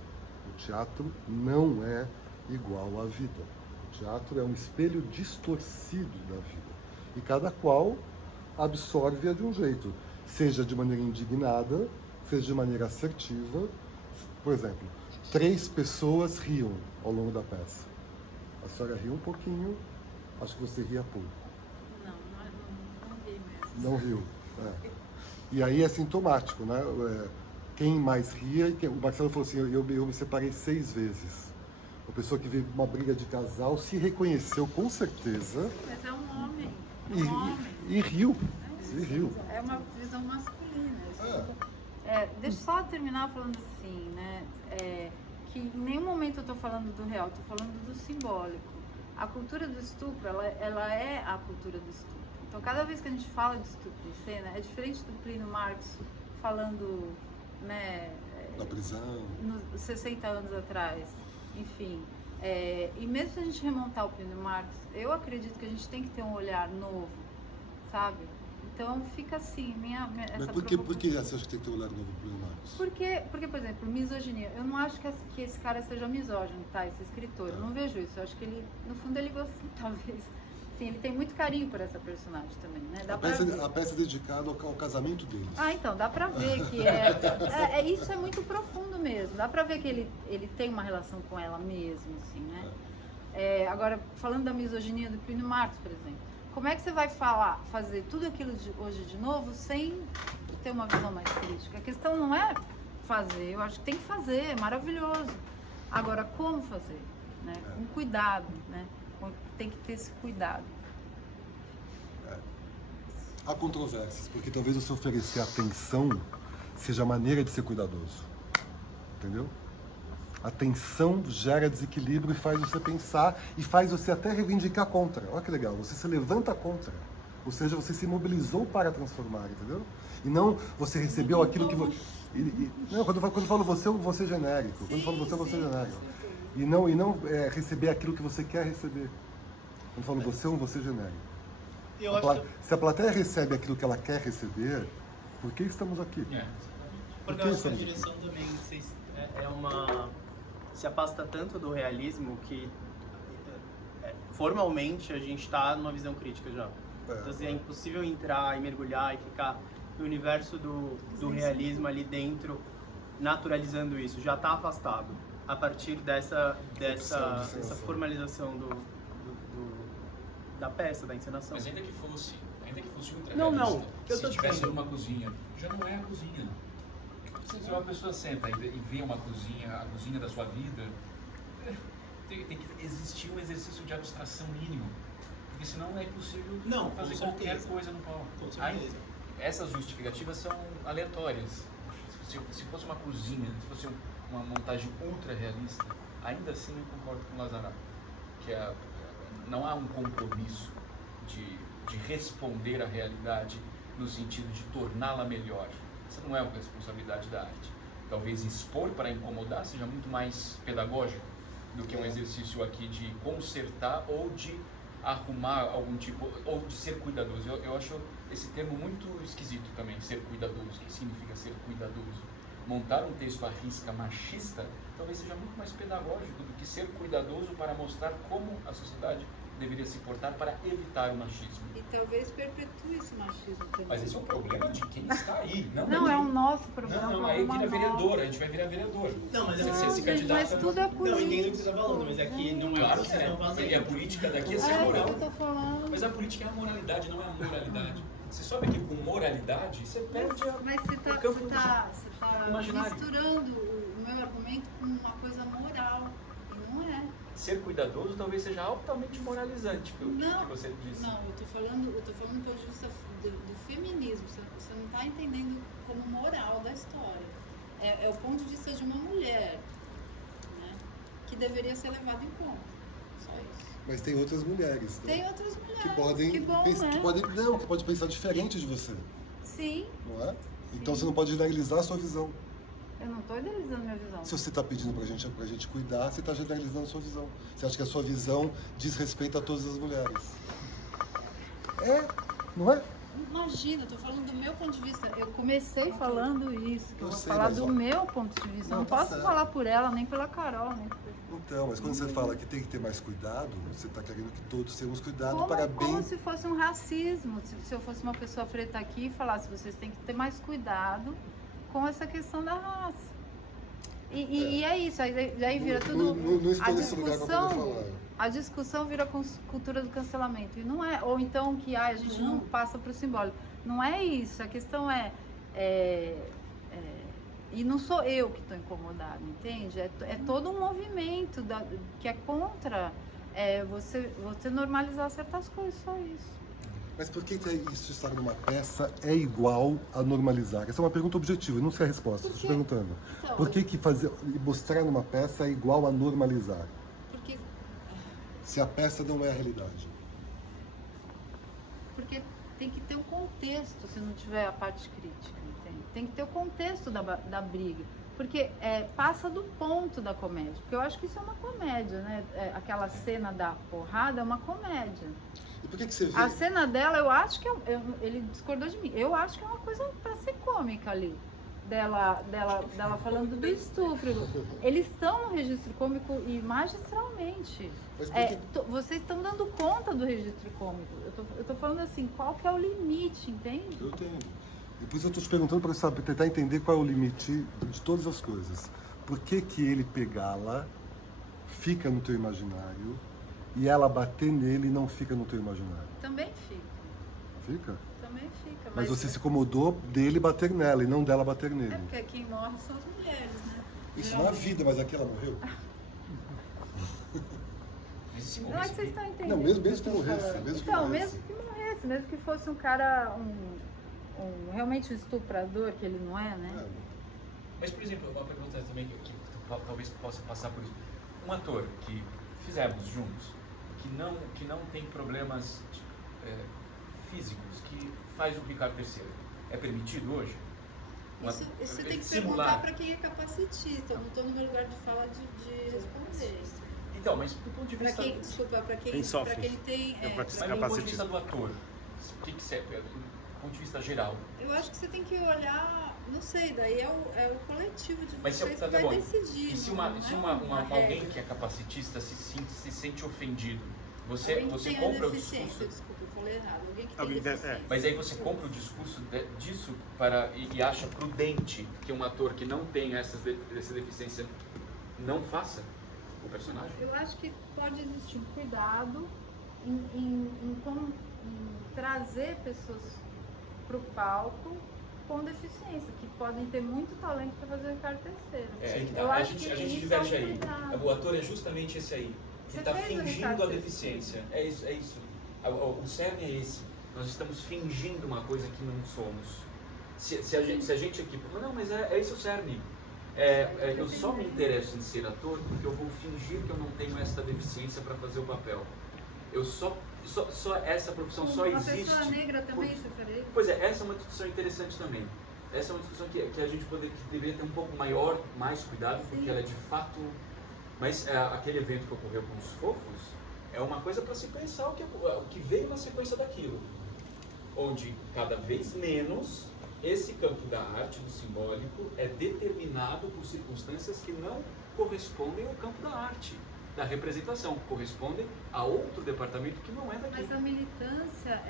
O teatro não é igual à vida. O teatro é um espelho distorcido da vida. E cada qual absorve-a de um jeito, seja de maneira indignada, seja de maneira assertiva. Por exemplo, 3 pessoas riam ao longo da peça. A senhora riu um pouquinho, acho que você ria pouco. Não ri mesmo. Não riu. E aí é sintomático, né? Quem mais ria, o Marcelo falou assim, eu me separei 6 vezes. A pessoa que vive uma briga de casal se reconheceu com certeza. Mas é um homem. E riu. E riu. É uma visão masculina. Deixa eu só terminar falando assim, né? Que em nenhum momento eu estou falando do real, estou falando do simbólico. A cultura do estupro, ela é a cultura do estupro. Então, cada vez que a gente fala de estupro em cena, é diferente do Plínio Marcos falando, né? Da prisão. Nos 60 anos atrás. Enfim. E mesmo se a gente remontar o Plínio Marcos, eu acredito que a gente tem que ter um olhar novo, sabe? Então fica assim, essa Mas por que você acha que tem que ter um olhar novo pro Marcos? Porque, por exemplo, misoginia. Eu não acho que esse cara seja misógino, tá? Esse escritor. Eu não vejo isso. Eu acho que ele, no fundo, ele gosta, talvez. Sim, ele tem muito carinho por essa personagem também, né? A peça é dedicada ao casamento deles. Ah, então, dá pra ver que isso é muito profundo mesmo. Dá pra ver que ele tem uma relação com ela mesmo, assim, né? Agora, falando da misoginia do Plínio Marcos, por exemplo, como é que você vai fazer tudo aquilo hoje de novo sem ter uma visão mais crítica? A questão não é fazer, eu acho que tem que fazer, é maravilhoso. Agora, como fazer? Né? Com cuidado, né? Tem que ter esse cuidado. Há controvérsias, porque talvez você oferecer atenção seja a maneira de ser cuidadoso. Entendeu? A tensão gera desequilíbrio e faz você pensar e faz você até reivindicar contra. Olha que legal, você se levanta contra. Ou seja, você se mobilizou para transformar, entendeu? E não você recebeu aquilo que você... Não, quando eu falo você, eu vou ser genérico. Quando eu falo você, eu vou ser genérico. E não receber aquilo que você quer receber. Quando eu falo você, eu vou ser genérico. Se a plateia recebe aquilo que ela quer receber, por que estamos aqui? Porque eu acho que a direção também se afasta tanto do realismo que formalmente a gente está numa visão crítica já. Então assim, é impossível entrar e mergulhar e ficar no universo do realismo ali dentro, naturalizando isso. Já está afastado a partir dessa formalização da peça, da encenação. Mas ainda que fosse ultra-realista, se tivesse numa cozinha, já não é a cozinha. Se uma pessoa senta e vê uma cozinha, a cozinha da sua vida, tem que existir um exercício de abstração mínimo, porque senão é impossível fazer qualquer coisa no palco. Essas justificativas são aleatórias. Se fosse uma cozinha, se fosse uma montagem ultra-realista, ainda assim eu concordo com o Lazarato, que não há um compromisso de responder à realidade no sentido de torná-la melhor. Essa não é uma responsabilidade da arte. Talvez expor para incomodar seja muito mais pedagógico do que um exercício aqui de consertar ou de arrumar algum tipo, ou de ser cuidadoso. Eu acho esse termo muito esquisito também, ser cuidadoso. O que significa ser cuidadoso? Montar um texto à risca machista talvez seja muito mais pedagógico do que ser cuidadoso para mostrar como a sociedade deveria se portar para evitar o machismo. E talvez perpetue esse machismo também. Mas esse é um problema de quem está aí. Não, é um nosso problema. Não, aí vira vereador, a gente vai virar vereador. Não, mas mas tudo é política. Não, entendo o que você está falando, mas aqui não é claro o que vocês estão fazendo. E a política daqui é ser moral. Eu tô falando. Mas a política é a moralidade, não é a moralidade. Você sobe aqui com moralidade, você perde Mas você tá misturando o meu argumento com uma coisa moral. E não é. Ser cuidadoso talvez seja altamente moralizante, que você disse. Não, eu tô falando do ponto de vista do feminismo. Você não está entendendo como moral da história. É o ponto de vista de uma mulher, né, que deveria ser levado em conta. Só isso. Mas tem outras mulheres. Tem outras mulheres. Que podem que podem pensar diferente de você. Sim. Não é? Então você não pode generalizar a sua visão. Eu não estou idealizando minha visão. Se você está pedindo pra gente cuidar, você está generalizando a sua visão. Você acha que a sua visão diz respeito a todas as mulheres. Não é? Imagina, eu tô falando do meu ponto de vista. Eu comecei falando isso, que eu vou sei, falar mas, do meu ponto de vista. Eu não posso falar por ela, nem pela Carol, nem por... Então, mas quando você fala que tem que ter mais cuidado, você está querendo que todos tenhamos cuidado para bem... Como se fosse um racismo. Se eu fosse uma pessoa preta aqui e falasse, vocês têm que ter mais cuidado com essa questão da raça. E é isso, aí vira tudo... Não estou nesse lugar para poder falar. A discussão vira cultura do cancelamento. E não é, ou então que a gente não passa para o simbólico. Não é isso, a questão e não sou eu que estou incomodada, entende? É todo um movimento que é contra você normalizar certas coisas, só isso. Mas por que isso estar numa peça é igual a normalizar? Essa é uma pergunta objetiva, eu não sei a resposta, estou te perguntando. Então, por que mostrar numa peça é igual a normalizar? Porque... Se a peça não é a realidade. Porque tem que ter um contexto, se não tiver a parte crítica, entende? Tem que ter o contexto da briga. Porque passa do ponto da comédia. Porque eu acho que isso é uma comédia, né? Aquela cena da porrada é uma comédia. E por que você vê? A cena dela, eu acho que ele discordou de mim. Eu acho que é uma coisa pra ser cômica ali. Dela falando do estupro. Eles estão no registro cômico e magistralmente. Mas por que- Vocês estão dando conta do registro cômico. Eu tô falando assim, qual que é o limite, entende? Eu tenho. Depois eu estou te perguntando para tentar entender qual é o limite de todas as coisas. Por que que ele pegá-la, fica no teu imaginário, e ela bater nele e não fica no teu imaginário? Também fica. Fica? Também fica. Mas você se incomodou dele bater nela e não dela bater É nele. porque quem morre são as mulheres, né? Isso na vida, mas aqui ela morreu? Mas se Não é que vocês estão entendendo. Não, mesmo o que eu tô morresse, falando. mesmo que Então, morresse. mesmo que morresse, mesmo que fosse um cara, realmente um estuprador, que ele não é, né? Mas, por exemplo, uma pergunta também que tu talvez possa passar por isso. Um ator que fizemos juntos, que não tem problemas físicos, que faz o Ricardo III, é permitido hoje? Isso você tem que simular. perguntar para quem é capacitista. Eu não estou no meu lugar de fala de responder. Então, mas do ponto de Para vista... quem, desculpa, para quem, Quem sofre. pra quem tem... Mas do ponto de vista do ator, o que você... Do ponto de vista geral. Eu acho que você tem que olhar, não sei, daí é o coletivo de Mas vocês tá que vai bom. decidir. E se não é alguém regra. que é capacitista se sente ofendido, Alguém que você tem compra o deficiência, discurso? desculpa, eu falei errado. Alguém que tem Alguém deficiência. Mas aí você compra o discurso disso e acha prudente que um ator que não tem essa deficiência não faça o personagem? Eu acho que pode existir um cuidado em trazer pessoas para o palco com deficiência, que podem ter muito talento para fazer o Ricardo III. Eu a acho gente que isso diverge é um aí. cuidado. O ator é justamente esse aí. Que Você está fez o fingindo Ricardo a III. deficiência. É isso. O cerne é esse. Nós estamos fingindo uma coisa que não somos. Se a gente aqui... Não, mas é esse o cerne. Eu só me interesso em ser ator porque eu vou fingir que eu não tenho essa deficiência para fazer o papel. Eu só essa profissão só Uma existe. pessoa negra também, você faria? Pois é, essa é uma discussão interessante também. Essa é uma discussão que a gente que deveria ter um pouco mais cuidado, porque ela é de fato... Mas aquele evento que ocorreu com os fofos é uma coisa para se pensar o que veio na sequência daquilo. Onde cada vez menos esse campo da arte, do simbólico, é determinado por circunstâncias que não correspondem ao campo da arte, da representação, correspondem a outro departamento que não é daqui. Mas a militância,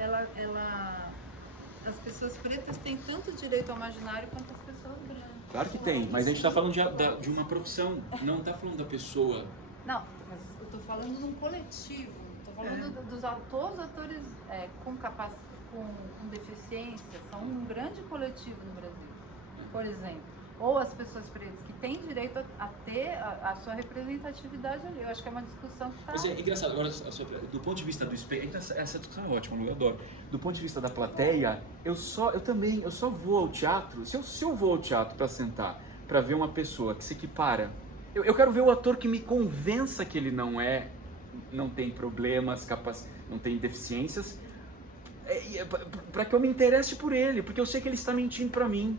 as pessoas pretas têm tanto direito ao imaginário quanto as pessoas brancas. Claro que tem, mas a gente está falando de uma profissão, não está falando da pessoa. Não, mas eu estou falando num coletivo, estou falando dos atores com deficiência, são um grande coletivo no Brasil, por exemplo. Ou as pessoas pretas que têm direito a ter a sua representatividade ali. Eu acho que é uma discussão que está... Mas é engraçado, agora, do ponto de vista do espelho, essa discussão é ótima, Lu, eu adoro. Do ponto de vista da plateia, eu só vou ao teatro, se eu vou ao teatro para sentar, para ver uma pessoa que se equipara, eu quero ver o ator que me convença que ele não tem problemas, não tem deficiências, para que eu me interesse por ele, porque eu sei que ele está mentindo para mim.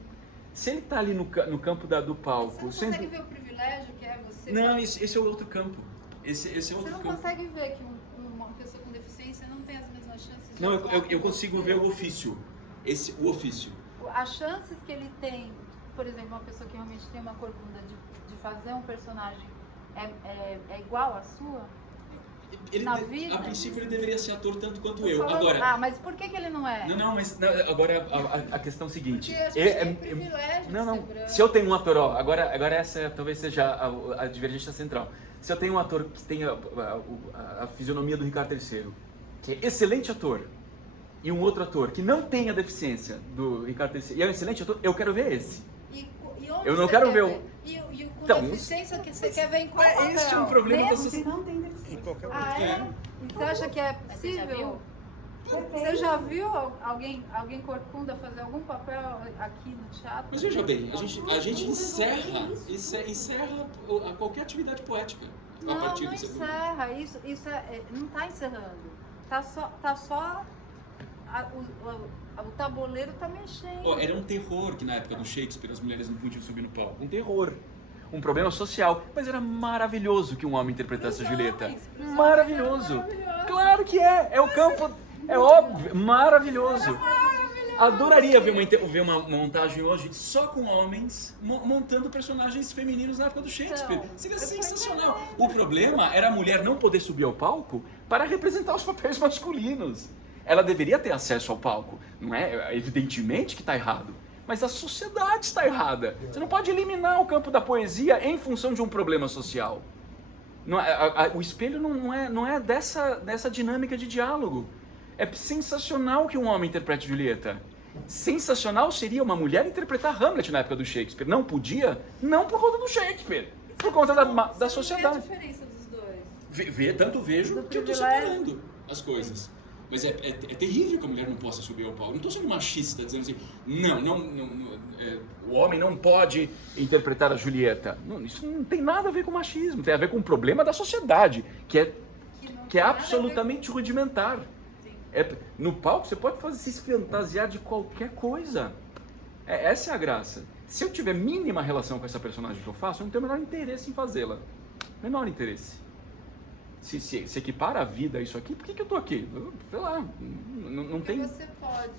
Se ele está ali no campo do palco... Você não consegue ver o privilégio que é você... Não, esse é o outro campo. Esse é outro Você não campo. consegue ver que uma pessoa com deficiência não tem as mesmas chances de... Não, eu consigo ver o ofício. O ofício. As chances que ele tem, por exemplo, uma pessoa que realmente tem uma corcunda de fazer um personagem é igual à sua? Na vida? A princípio ele deveria ser ator tanto quanto eu. Agora, mas por que ele não é? não, mas agora a questão é a seguinte. Porque a gente tem privilégio não, de ser branco. se eu tenho um ator, agora essa talvez seja a divergência central. Se eu tenho um ator que tem a fisionomia do Ricardo III, que é excelente ator, e um outro ator que não tem a deficiência do Ricardo III, e é um excelente ator, eu quero ver esse. E onde Eu não você quero quer ver o... E o com Então, deficiência que você quer ver em qual papel? Esse é um problema Mesmo dessas... se não tem deficiência. Em qualquer Ah, é? E você acha que é possível? Você já viu alguém corcunda fazer algum papel aqui no teatro? Mas veja bem, a gente encerra a qualquer atividade poética a Não, partir não desse encerra. Isso não está encerrando. Tá só o tabuleiro está mexendo. Era um terror que na época do Shakespeare as mulheres não podiam subir no palco. Um terror. Um problema social. Mas era maravilhoso que um homem interpretasse a Julieta. Maravilhoso. Claro que é. É o campo... É óbvio, maravilhoso. Adoraria ver uma montagem hoje só com homens montando personagens femininos na época do Shakespeare. Seria sensacional. O problema era a mulher não poder subir ao palco para representar os papéis masculinos. Ela deveria ter acesso ao palco. Não é? Evidentemente que está errado. Mas a sociedade está errada. Você não pode eliminar o campo da poesia em função de um problema social. O espelho não é dessa dinâmica de diálogo. É sensacional que um homem interprete Julieta. Sensacional seria uma mulher interpretar Hamlet na época do Shakespeare. Não podia? Não por conta do Shakespeare. Por conta da sociedade. Qual é a diferença dos dois? Tanto vejo que eu estou separando as coisas. Mas é terrível que a mulher não possa subir ao palco. Não estou sendo machista, dizendo assim, o homem não pode interpretar a Julieta. Não, isso não tem nada a ver com machismo, tem a ver com um problema da sociedade, que é absolutamente rudimentar. No palco você pode se fantasiar de qualquer coisa. Essa é a graça. Se eu tiver mínima relação com essa personagem que eu faço, eu não tenho o menor interesse em fazê-la. Menor interesse. Se equipara a vida a isso aqui, por que eu tô aqui? Sei lá, não tem... Porque você pode.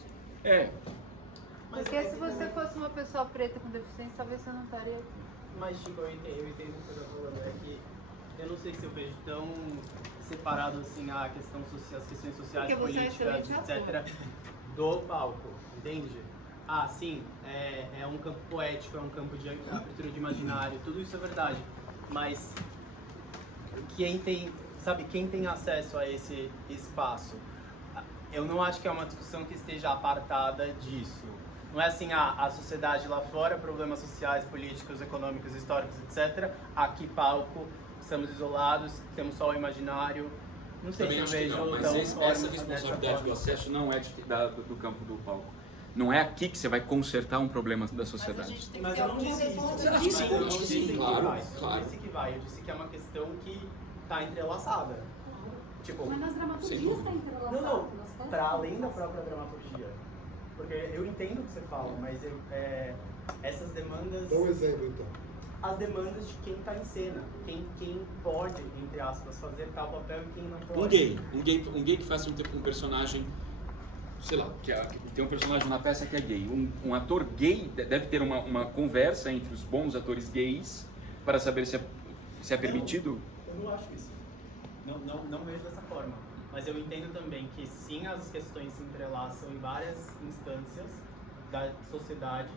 Porque se você fosse uma pessoa preta com deficiência, talvez você não estaria aqui. Mas, Chico, eu entendo o que você está falando. É que eu não sei se eu vejo tão separado assim as questões sociais, políticas, etc. do palco, entende? Sim, é um campo poético, é um campo de abertura de imaginário, tudo isso é verdade. Mas quem tem acesso a esse espaço, eu não acho que é uma discussão que esteja apartada disso. Não é assim, a sociedade lá fora, problemas sociais, políticos, econômicos, históricos, etc. Aqui, palco, estamos isolados, temos só o imaginário. Não sei também se eu vejo... Não, mas essa responsabilidade do acesso não é do campo do palco. Não é aqui que você vai consertar um problema da sociedade. Mas eu não disse isso. Eu acho que sim, claro. Eu disse que vai, eu disse que é uma questão que está entrelaçada. Tipo, mas nas dramaturgias está entrelaçado. Não, para além da própria dramaturgia. Porque eu entendo o que você fala, mas essas demandas... Dá um exemplo, então. As demandas de quem está em cena. Quem pode, entre aspas, fazer tal papel e quem não pode. Um gay que faça um personagem... Sei lá, tem um personagem na peça que é gay. Um ator gay deve ter uma conversa entre os bons atores gays para saber se é permitido? Eu não acho isso. Não vejo dessa forma. Mas eu entendo também que sim, as questões se entrelaçam em várias instâncias da sociedade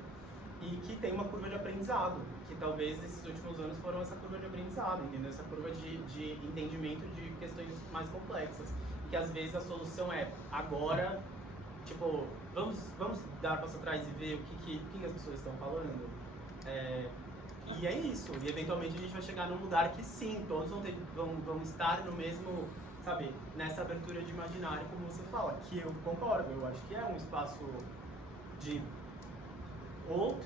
e que tem uma curva de aprendizado, que talvez esses últimos anos foram essa curva de aprendizado, entendeu? Essa curva de entendimento de questões mais complexas. E que às vezes a solução é agora, tipo, vamos dar passo atrás e ver o que as pessoas estão falando. E é isso. E eventualmente a gente vai chegar num lugar que sim, todos vão estar no mesmo, sabe, nessa abertura de imaginário, como você fala, que eu concordo. Eu acho que é um espaço de um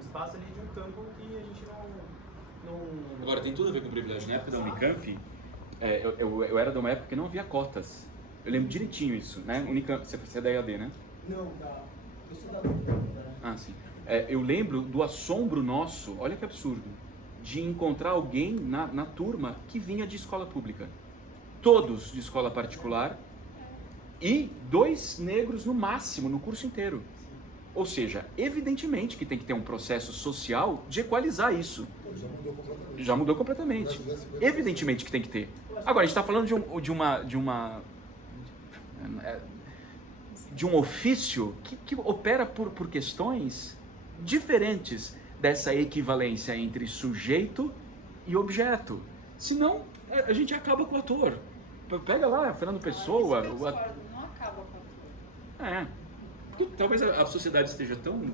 espaço ali de um campo que a gente não... Agora, tem tudo a ver com o privilégio. Na época da Unicamp, eu era de uma época que não havia cotas. Eu lembro direitinho isso, né? Unicamp, você é da EAD, né? Não, eu sou da Unicamp, né? Sim. Eu lembro do assombro nosso, olha que absurdo, de encontrar alguém na turma que vinha de escola pública. Todos de escola particular e 2 negros no máximo no curso inteiro. Ou seja, evidentemente que tem que ter um processo social de equalizar isso. Já mudou completamente. Evidentemente que tem que ter. Agora, a gente está falando de um ofício que opera por questões diferentes dessa equivalência entre sujeito e objeto. Senão, a gente acaba com o ator. Pega lá, Fernando Pessoa... Não acaba com o ator. Talvez a sociedade esteja tão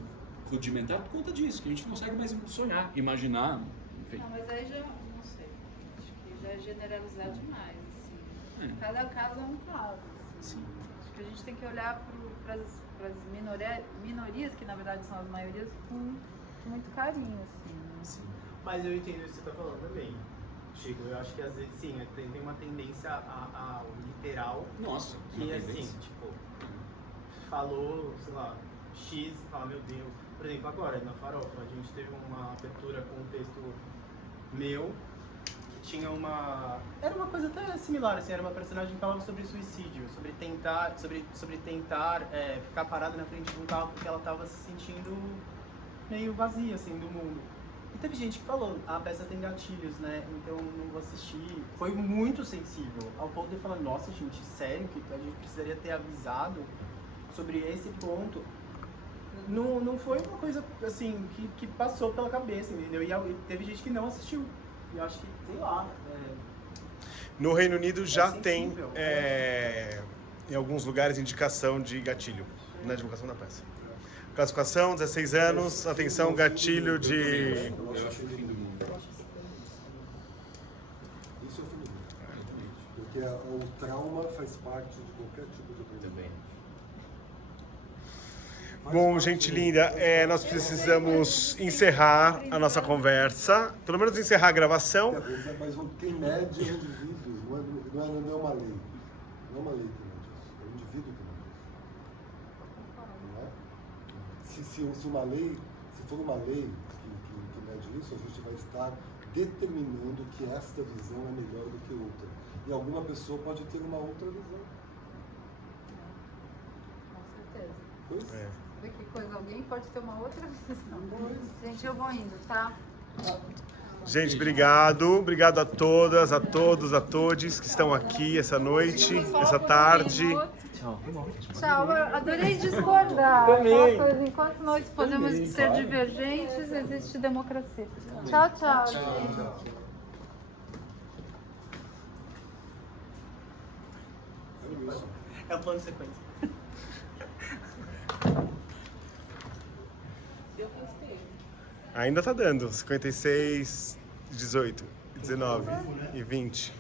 rudimentar por conta disso, que a gente não consegue mais sonhar, imaginar, enfim. Não, mas aí já, não sei, acho que já é generalizar demais, assim. Cada caso é um caso, assim. Acho que a gente tem que olhar para as minorias, que na verdade são as maiorias, com muito carinho, assim. Né? Sim. Mas eu entendo o que você está falando também, Chico. Eu acho que às vezes, sim, tem uma tendência ao literal. Nossa, que assim, tipo, falou, sei lá, X, fala, meu Deus. Por exemplo, agora, na Farofa, a gente teve uma abertura com um texto meu, que tinha uma... Era uma coisa até similar, assim, era uma personagem que falava sobre suicídio, sobre tentar ficar parada na frente de um carro porque ela estava se sentindo meio vazia, assim, do mundo. E teve gente que falou, a peça tem gatilhos, né, então não vou assistir. Foi muito sensível, ao ponto de falar, nossa gente, sério que a gente precisaria ter avisado sobre esse ponto. Não foi uma coisa, assim, que passou pela cabeça, entendeu? E teve gente que não assistiu. Eu acho que, sei lá... No Reino Unido já tem, em alguns lugares, indicação de gatilho na divulgação da peça. Classificação, 16 anos, atenção, gatilho de... Eu acho o fim do mundo. Isso é o fim do mundo. Porque o trauma faz parte de qualquer tipo de aprendizagem. Bom, gente linda, nós precisamos encerrar a nossa conversa, pelo menos encerrar a gravação. Mas quem mede é o indivíduo, não é uma lei. Não é uma lei que mede isso, é o indivíduo que mede isso. Não é? Se uma lei, se for uma lei que mede isso, a gente vai estar determinando que esta visão é melhor do que outra. E alguma pessoa pode ter uma outra visão. Com certeza. Pois é. Que coisa, alguém pode ter uma outra visão. Gente, eu vou indo, tá? Gente, obrigado. Obrigado a todas, a todos, a todes que estão aqui essa noite, essa tarde. Tchau, eu adorei discordar. Aquela coisa, enquanto nós podemos ser divergentes, existe democracia. Tchau, tchau. É o plano de sequência. Ainda tá dando, 56, 18, 19 e 20.